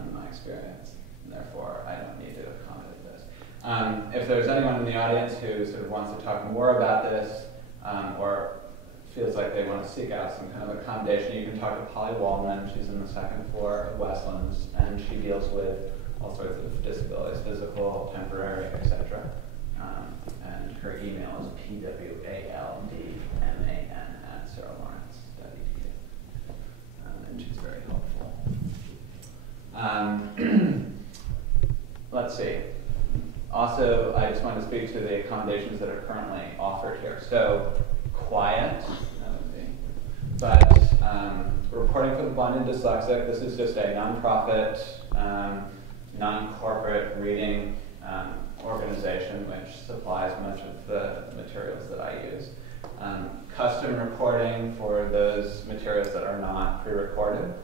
in my experience, and therefore I don't need to accommodate this. If there's anyone in the audience who sort of wants to talk more about this, or feels like they want to seek out some kind of accommodation, you can talk to Polly Waldman. She's in the second floor of Westlands, and she deals with all sorts of disabilities, physical, temporary, etc. And her email is pwaldman@saralawrence.edu. And she's very helpful. Let's see. Also, I just want to speak to the accommodations that are currently offered here. So, quiet, that would be. But reporting for the blind and dyslexic, this is just a nonprofit, non-corporate reading organization which supplies much of the materials that I use. Custom recording for those materials that are not pre-recorded.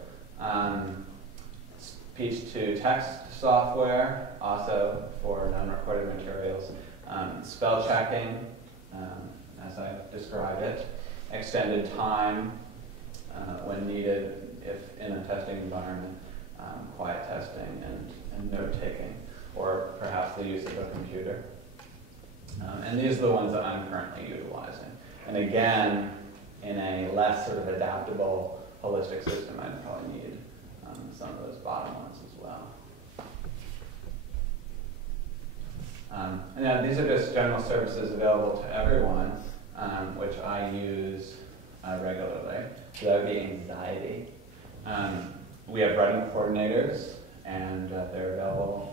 Speech-to-text software, also for non-recorded materials. Spell checking, as I described it. Extended time when needed, if in a testing environment. Quiet testing and note-taking, or perhaps the use of a computer. And these are the ones that I'm currently utilizing. And again, in a less sort of adaptable, holistic system, I'd probably need some of those bottom ones as well. And now these are just general services available to everyone, which I use regularly. So that would be anxiety. We have writing coordinators, and they're available.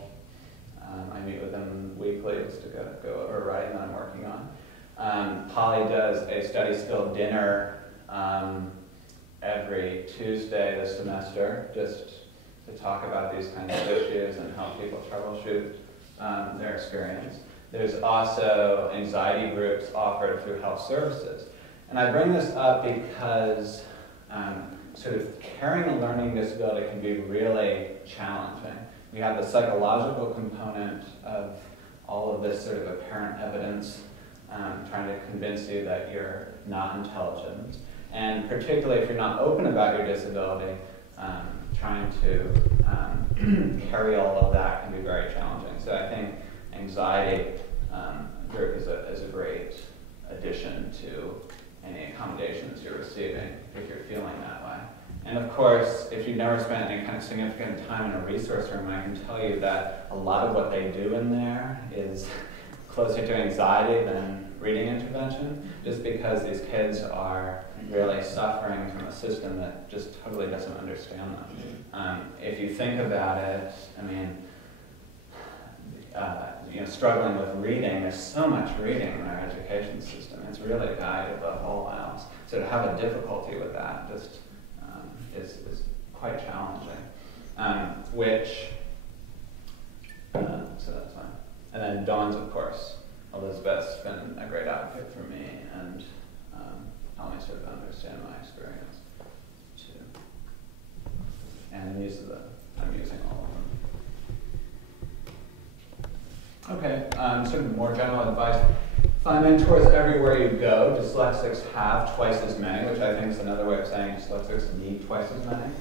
I meet with them weekly just to go over writing that I'm working on. Polly does a study skill dinner every Tuesday this semester, just to talk about these kinds of issues and help people troubleshoot their experience. There's also anxiety groups offered through health services. And I bring this up because sort of carrying a learning disability can be really challenging. We have the psychological component of all of this sort of apparent evidence trying to convince you that you're not intelligent. And particularly if you're not open about your disability, trying to carry all of that can be very challenging. So I think anxiety group is a great addition to any accommodations you're receiving if you're feeling that way. And of course, if you've never spent any kind of significant time in a resource room, I can tell you that a lot of what they do in there is closer to anxiety than reading intervention, just because these kids are really suffering from a system that just totally doesn't understand them. If you think about it, I mean, struggling with reading, there's so much reading in our education system. It's really valued above all else. So to have a difficulty with that just is quite challenging. So that's fine. And then Dawn's, of course, Elizabeth's been a great advocate for me and helped me sort of understand my experience too. And these are I'm using all of them. Okay, sort of more general advice. Find mentors everywhere you go. Dyslexics have twice as many, which I think is another way of saying dyslexics need twice as many.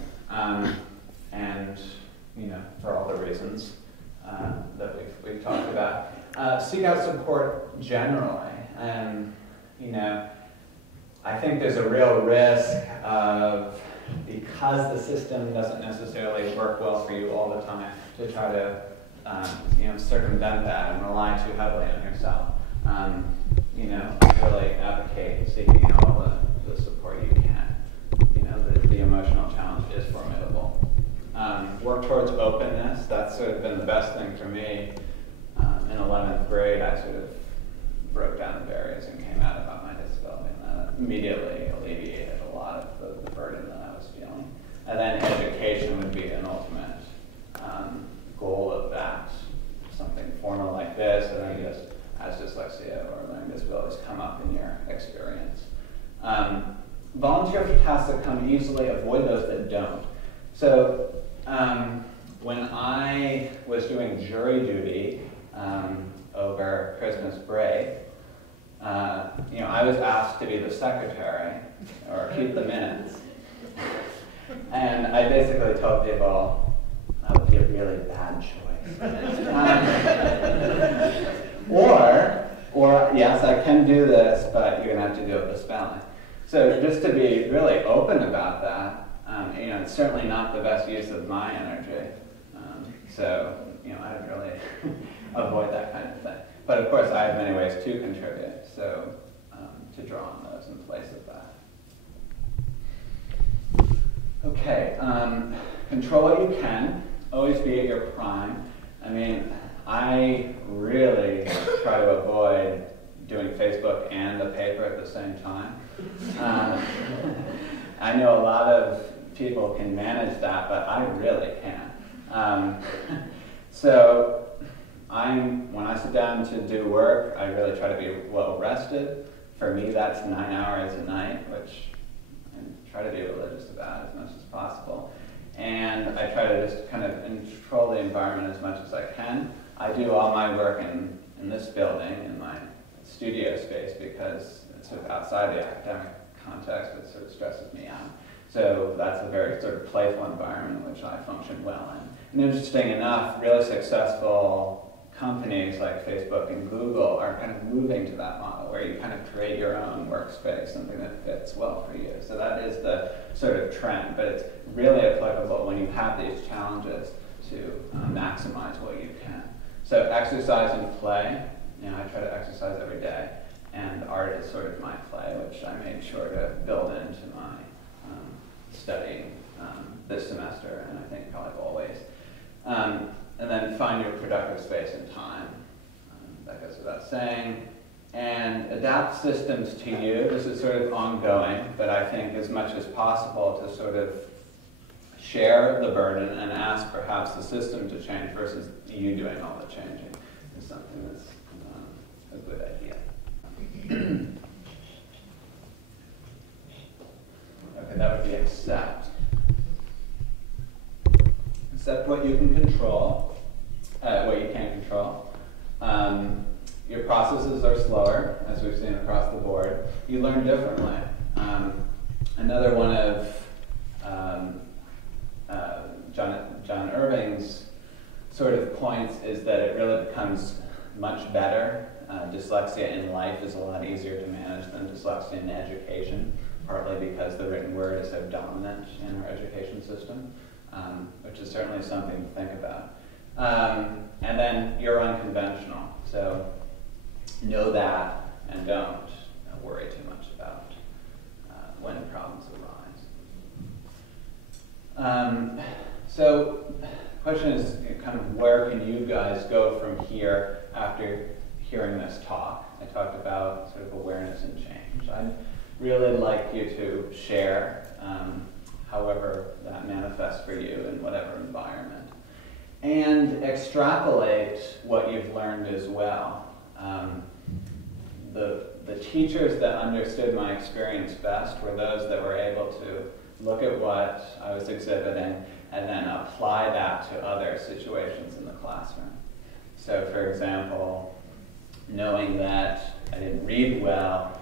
And, for all the reasons that we've talked about. Seek out support generally. And, I think there's a real risk of, because the system doesn't necessarily work well for you all the time, to try to circumvent that and rely too heavily on yourself. Really advocate seeking out all the support you can. The emotional challenge is formidable. Work towards openness. That's sort of been the best thing for me. In 11th grade, I sort of broke down the barriers and came out about my disability, and that immediately alleviated a lot of the burden that I was feeling. And then education would be an ultimate goal of that. Something formal like this, and then just as dyslexia or learning disabilities come up in your experience. Volunteer for tasks that come easily, avoid those that don't. So when I was doing jury duty over Christmas break, I was asked to be the secretary or keep the minutes. And I basically told people that would be a really bad choice. Or yes, I can do this, but you're going to have to do it with spelling. So just to be really open about that, it's certainly not the best use of my energy. So I'd really avoid that kind of thing. But of course, I have many ways to contribute, so to draw on those in place of that. Okay, control what you can. Always be at your prime. I mean, I really try to avoid doing Facebook and the paper at the same time. I know a lot of people can manage that, but I really can't. So when I sit down to do work, I really try to be well rested. For me, that's 9 hours a night, which I try to be religious about as much as possible. And I try to just kind of control the environment as much as I can. I do all my work in this building, in my studio space, because it's sort of outside the academic context, it sort of stresses me out. So that's a very sort of playful environment in which I function well in. And interesting enough, really successful companies like Facebook and Google are kind of moving to that model where you kind of create your own workspace, something that fits well for you. So that is the sort of trend, but it's really applicable when you have these challenges to maximize what you can. So exercise and play, I try to exercise every day, and art is sort of my play, which I made sure to build into my studying this semester, and I think probably always. And then find your productive space and time. That goes without saying. And adapt systems to you. This is sort of ongoing, but I think as much as possible to sort of share the burden and ask perhaps the system to change versus you doing all the changing is something that's a good idea. Okay, that would be accept. Accept what you can control, what you can't control. Your processes are slower, as we've seen across the board. You learn differently. Another one of John Irving's sort of points is that it really becomes much better. Dyslexia in life is a lot easier to manage than dyslexia in education, partly because the written word is so dominant in our education system. Which is certainly something to think about. And then you're unconventional, so know that and don't worry too much about when problems arise. So the question is kind of where can you guys go from here after hearing this talk? I talked about sort of awareness and change. I'd really like you to share however that manifests for you in whatever environment. And extrapolate what you've learned as well. The teachers that understood my experience best were those that were able to look at what I was exhibiting and then apply that to other situations in the classroom. So for example, knowing that I didn't read well,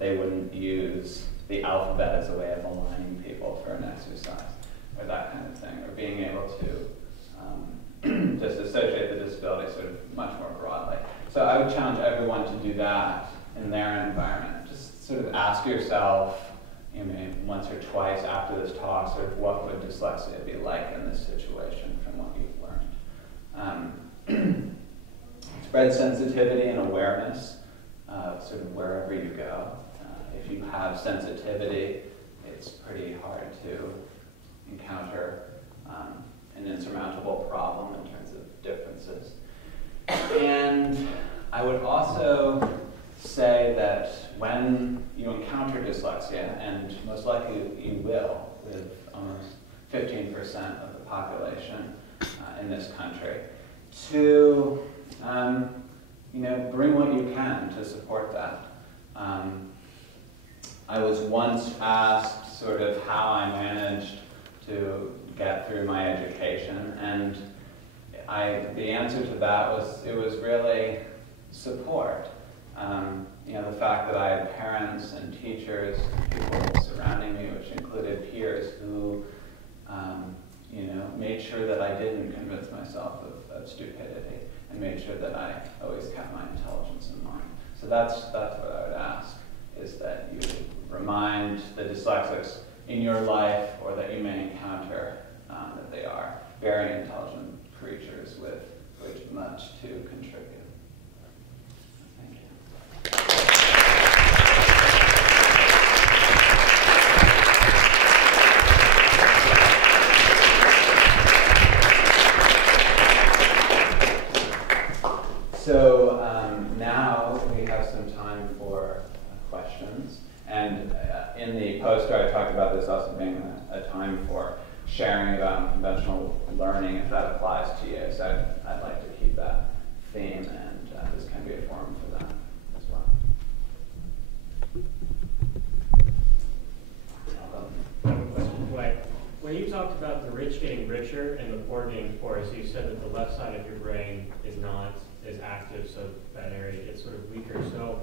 they wouldn't use the alphabet as a way of aligning people for an exercise, or that kind of thing, or being able to just associate the disability sort of much more broadly. So I would challenge everyone to do that in their environment. Just sort of ask yourself, once or twice after this talk, sort of what would dyslexia be like in this situation from what you've learned. Spread sensitivity and awareness, sort of wherever you go. If you have sensitivity, it's pretty hard to encounter an insurmountable problem in terms of differences. And I would also say that when you encounter dyslexia, and most likely you will, with almost 15% of the population in this country, to bring what you can to support that. I was once asked sort of how I managed to get through my education, and the answer to that was it was really support. the fact that I had parents and teachers, people surrounding me, which included peers who, made sure that I didn't convince myself of stupidity, and made sure that I always kept my intelligence in mind. So that's what I would ask, is that you remind the dyslexics in your life, or that you may encounter, that they are very intelligent creatures with much to contribute. Thank you. So now we have some time for questions. And in the poster, I talked about this also being a time for sharing about unconventional learning, if that applies to you. So I'd like to keep that theme, and this can be a forum for that as well. When you talked about the rich getting richer and the poor getting poorer, so you said that the left side of your brain is not as active, so that area gets sort of weaker. So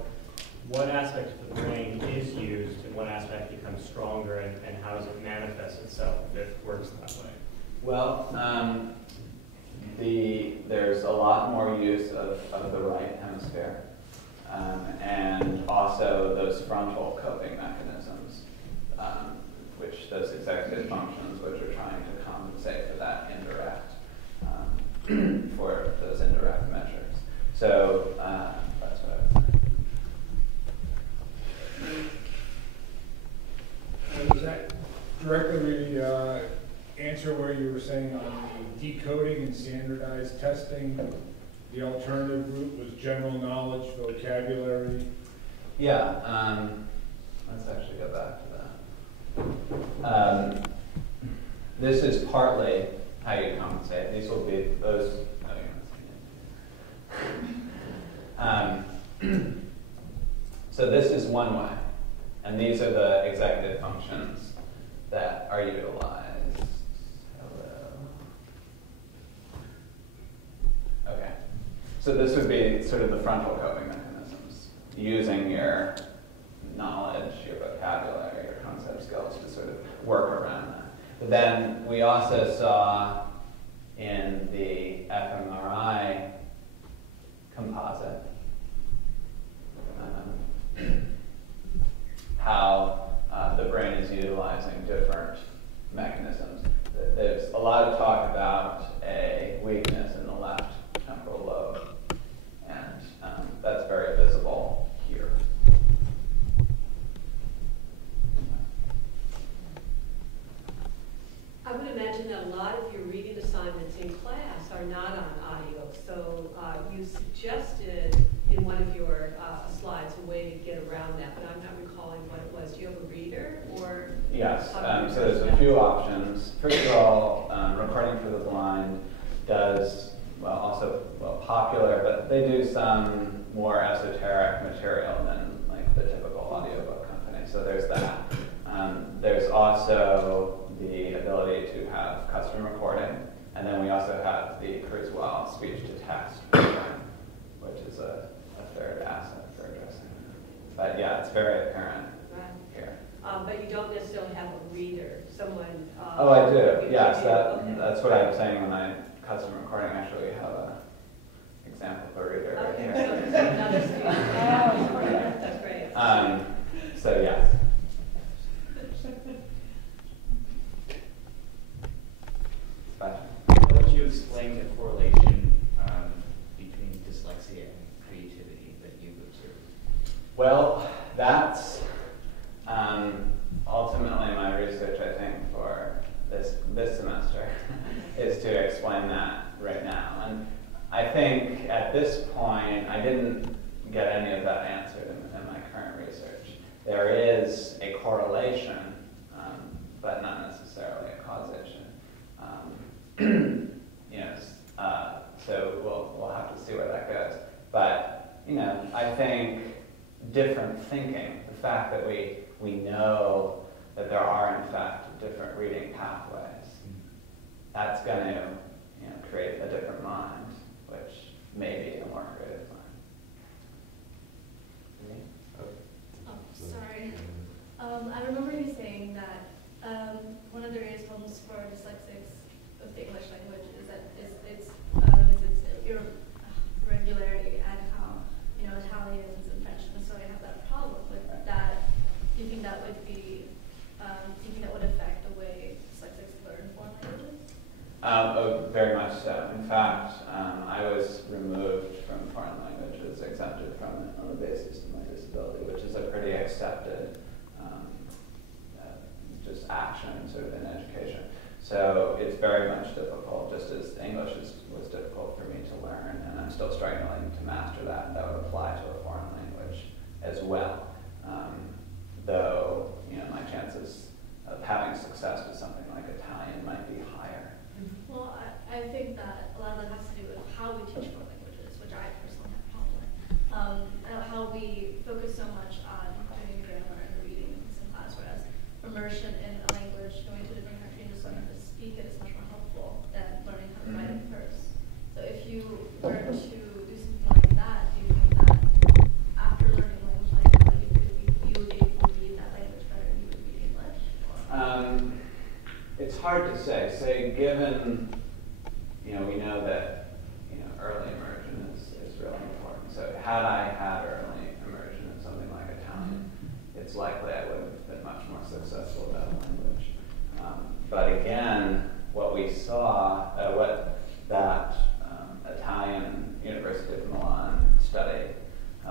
what aspect of the brain is used, and what aspect becomes stronger, and how does it manifest itself if it works that way? Well, there's a lot more use of the right hemisphere, and also those frontal coping mechanisms, which those executive functions, which are trying to compensate for that indirect, for those indirect measures. So that's what I would say. Does that directly answer where you were saying on the decoding and standardized testing, the alternative route was general knowledge, vocabulary? Yeah, let's actually go back to that. This is partly how you compensate. These will be those. So this is one way, and these are the executive functions that are utilized. Okay, so this would be sort of the frontal coping mechanisms, using your knowledge, your vocabulary, your concept skills to sort of work around that. But then we also saw in the fMRI composite how the brain is utilizing different mechanisms. There's a lot of talk about a weakness in the left temporal lobe, and that's very visible here. I would imagine that a lot of your reading assignments in class are not on audio, so you suggested in one of your slides a way to get around that, but I'm not recalling what it was. Do you have a reader, or? Yes, so there's a few options. First of all, Recording for the Blind does, popular, but they do some more esoteric material than like the typical audiobook company, so there's that. There's also the ability to have custom recording, and then we also have the Kurzweil speech-to-text program, which is a third asset for addressing that. But yeah, it's very apparent here. But you don't necessarily have a reader, someone... oh, I do, yes. That's what I'm saying when I custom recording. Actually, we have an example of a reader right here. So another student. That's great. So yes. How would you explain the correlation between dyslexia and creativity that you've observed? Well, that's ultimately my research, I think, for this semester, is to explain that right now. And I think at this point, I didn't get any of that answered in my current research. There is a correlation, but not necessarily a causation. So we'll have to see where that goes. But I think different thinking, the fact that we know that there are in fact different reading pathways, that's going to create a different mind, which may be a more creative mind. I remember you saying that one of the greatest problems for dyslexics of the English language is that its irregularity, and how Italians and French necessarily have that problem with that. Do you think that would be? Do you think that would affect the way dyslexics learn foreign languages? Very much so. In fact, I was removed from foreign languages, exempted from it on the basis of my disability, which is a pretty accepted just action sort of in education. So it's very much difficult, just as English was difficult for me to learn, and I'm still struggling to master that, and that would apply to a foreign language as well. Though, my chances of having success with something like Italian might be higher. Well, I think that a lot of that has to do with how we teach foreign languages, which I personally have a problem with. How we focus so much on doing grammar and reading in class, whereas immersion in a language, going to a different country and just learning how to speak it is much more helpful than learning how to write it first. So if you were to do something like that, do you think that after learning a language like that, you would be able to read that language better than you would read English? It's hard to say. Say, given, we know that, early immersion is really important. So had I had early immersion in something like Italian, it's likely I would have been much more successful in that language. But again, what we saw, what that Italian University of Milan study,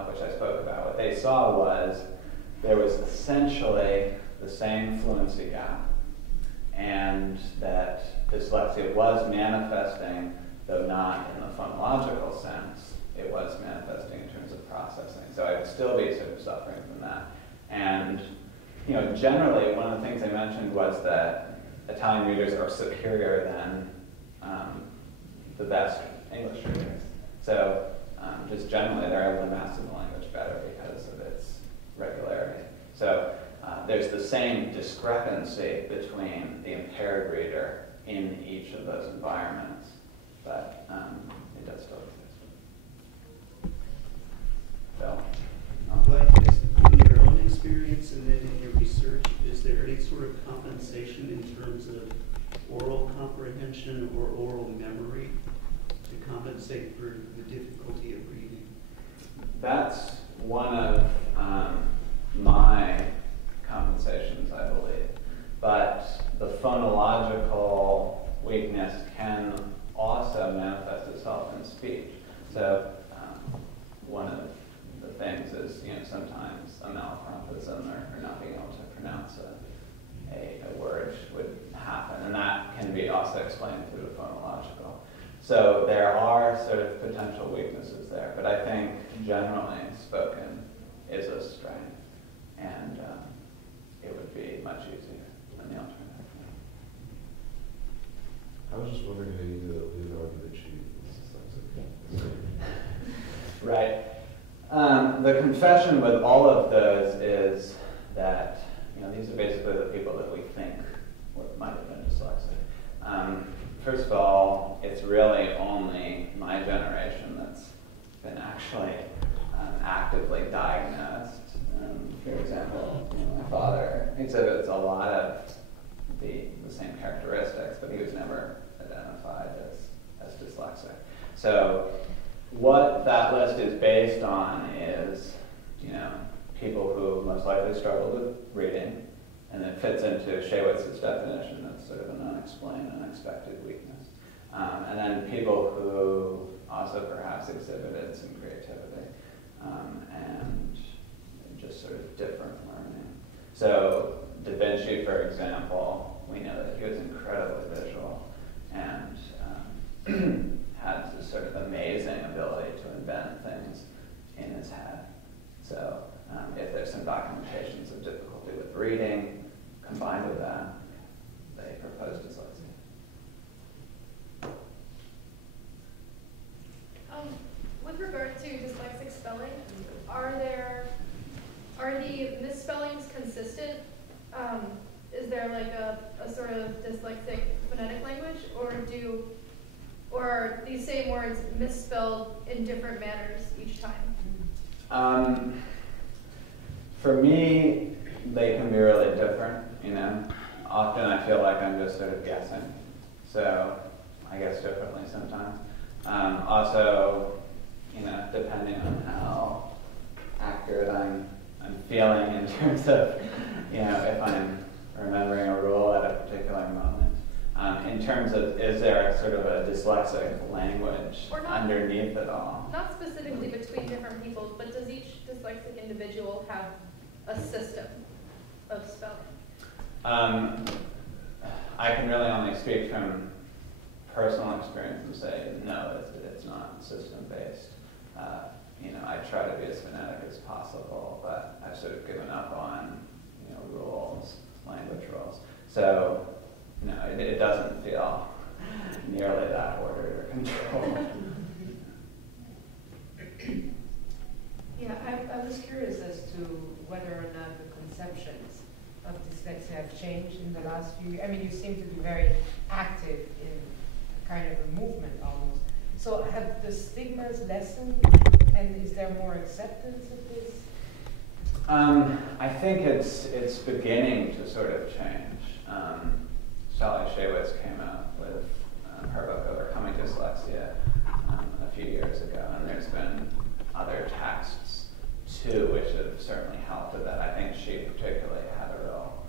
which I spoke about, what they saw was there was essentially the same fluency gap, and that dyslexia was manifesting, though not in the phonological sense, it was manifesting in terms of processing. So I would still be sort of suffering from that. And generally, one of the things I mentioned was that Italian readers are superior than the best English readers. So just generally, they're able to master the language better because of its regularity. So there's the same discrepancy between the impaired reader in each of those environments, but it does still exist. So, in your own experience and then in your research, is there any sort of compensation in terms of oral comprehension or oral memory to compensate for the difficulty of reading? That's one of my compensations, I believe. But the phonological weakness can also manifest itself in speech. So one of the things is, sometimes a malapropism or not being able to pronounce a word would happen, and that can be also explained through the phonological. So there are sort of potential weaknesses there, but I think generally spoken is a strength, and it would be much easier than the alternative. I was just wondering how you do the argument sheet. Right. The confession with all of those is that these are basically the people that we think might have been dyslexic. First of all, it's really only my generation that's been actually actively diagnosed. For example, my father exhibits a lot of the same characteristics, but he was never identified as dyslexic. So what that list is based on is, people who most likely struggled with reading, and it fits into Shawitz's definition of sort of an unexplained, unexpected weakness. And then people who also perhaps exhibited some creativity and just sort of different learning. So Da Vinci, for example, we know that he was incredibly visual and had this sort of amazing ability to invent things in his head. So if there's some documentations of difficulty with reading combined with that, they propose dyslexia. With regard to dyslexic spelling, are the misspellings consistent? Is there like a sort of dyslexic phonetic language, or are these same words misspelled in different manners each time? For me, they can be really different, you know. Often I feel like I'm just sort of guessing, so I guess differently sometimes. Also, you know, depending on how accurate I'm feeling in terms of, you know, if I'm remembering a rule at a particular moment. In terms of, is there sort of a dyslexic language underneath it all? Not specifically between different people, but does each dyslexic individual have a system of spelling? I can really only speak from personal experience and say, no, it's not system-based. You know, I try to be as phonetic as possible, but I've sort of given up on, you know, rules, language rules. So, no, it doesn't feel nearly that ordered or controlled. Yeah, I was curious as to whether or not the conceptions of dyslexia have changed in the last few years. I mean, you seem to be very active in kind of a movement almost. So have the stigmas lessened, and is there more acceptance of this? I think it's beginning to sort of change. Sally Shaywitz came out with her book Overcoming Dyslexia a few years ago, and there's been other texts too which have certainly helped with that. I think she particularly had a real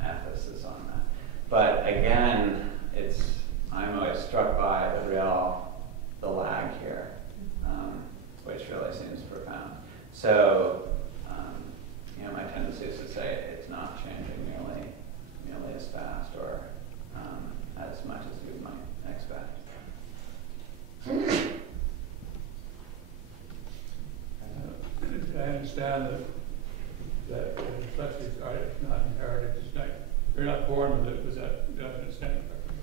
emphasis on that. But again, I'm always struck by the lag here, which really seems profound. So, you know, my tendency is to say it's not changing nearly as fast or as much as you might expect. I understand that dyslexics are not inherited. They're not born with it. Was that understanding correctly?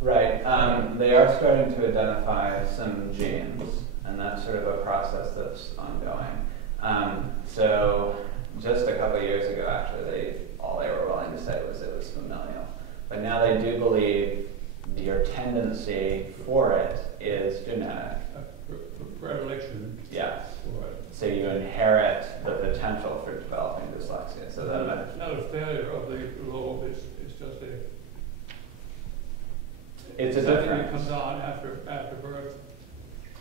Right. They are starting to identify some genes, and that's sort of a process that's ongoing. So just a couple of years ago, actually, all they were willing to say was it was familial. But now they do believe your tendency for it is genetic. Predilection. Yes. Right. So you inherit the potential for developing dyslexia. So that It's not a failure of the rule. It's just it's a something difference. that comes on after birth.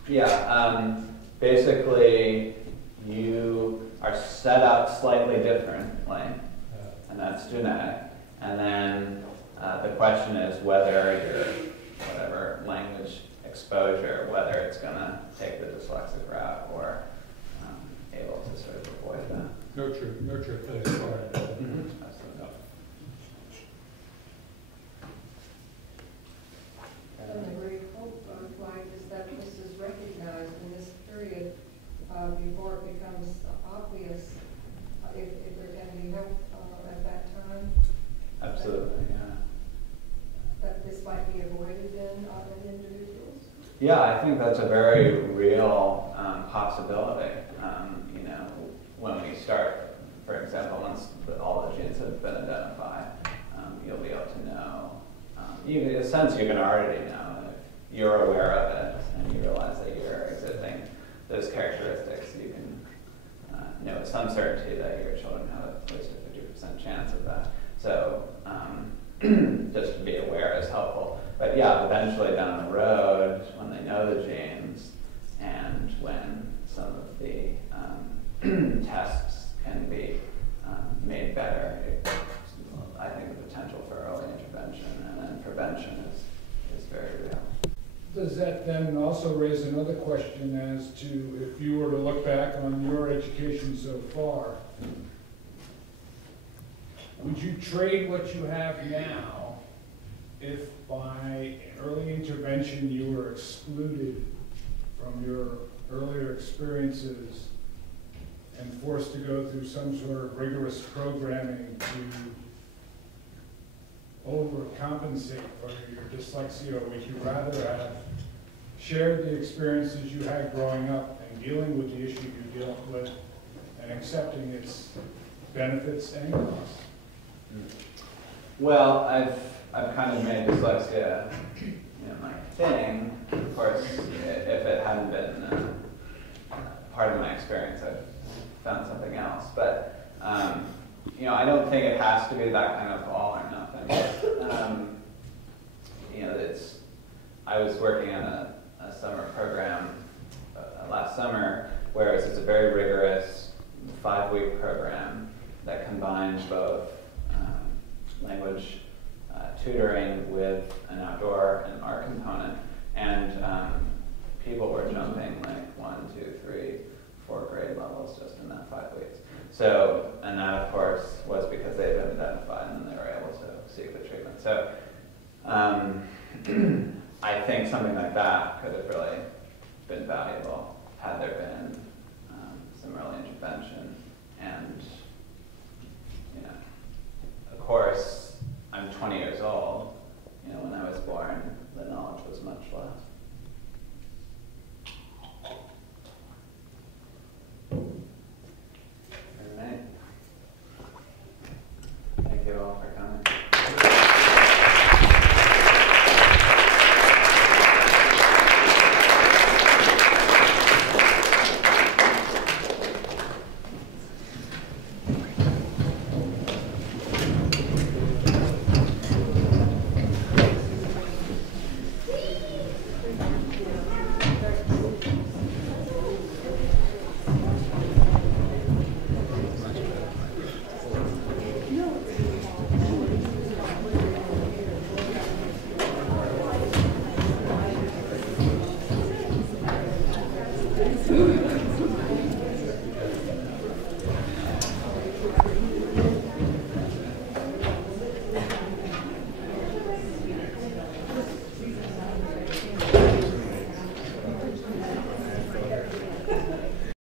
Yeah. Basically, you are set up slightly differently, and that's genetic. And then the question is whether your whatever language exposure, whether it's going to take the dyslexic route or able to sort of avoid that. Nurture plays a part in that. Mm-hmm. And the great hope, Mike, is that this is recognized in this period before it becomes obvious if there can be help at that time. Absolutely, yeah. That this might be avoided in individuals? Yeah, I think that's a very real possibility. You know, when we start, for example, once all the genes have been identified, you'll be able to know. In a sense, you can already know if you're aware of it and you realize that you're exhibiting those characteristics. You can know with some certainty that your children have at least a 50% chance of that. So just to be aware is helpful. But yeah, eventually down the road, when they know the genes and when some of the tests can be made better, I think the potential for early intervention and then prevention is very real. Does that then also raise another question as to if you were to look back on your education so far, would you trade what you have now if by early intervention you were excluded from your earlier experiences and forced to go through some sort of rigorous programming to overcompensate for your dyslexia, or would you rather have shared the experiences you had growing up and dealing with the issue you're dealing with and accepting its benefits and costs? Well, I've kind of made dyslexia, my thing. Of course, if it hadn't been part of my experience, I've found something else. But I don't think it has to be that kind of all or nothing. You know, I was working on a summer program last summer where it's a very rigorous 5-week program that combines both language tutoring with an outdoor and art component, and people were jumping like 1, 2, 3, 4 grade levels just in that 5 weeks. So, and that of course was because they had been identified and they were able to seek the treatment. So, I think something like that could have really been valuable had there been some early intervention. And, you know, of course, I'm 20 years old. You know, when I was born, the knowledge was much less.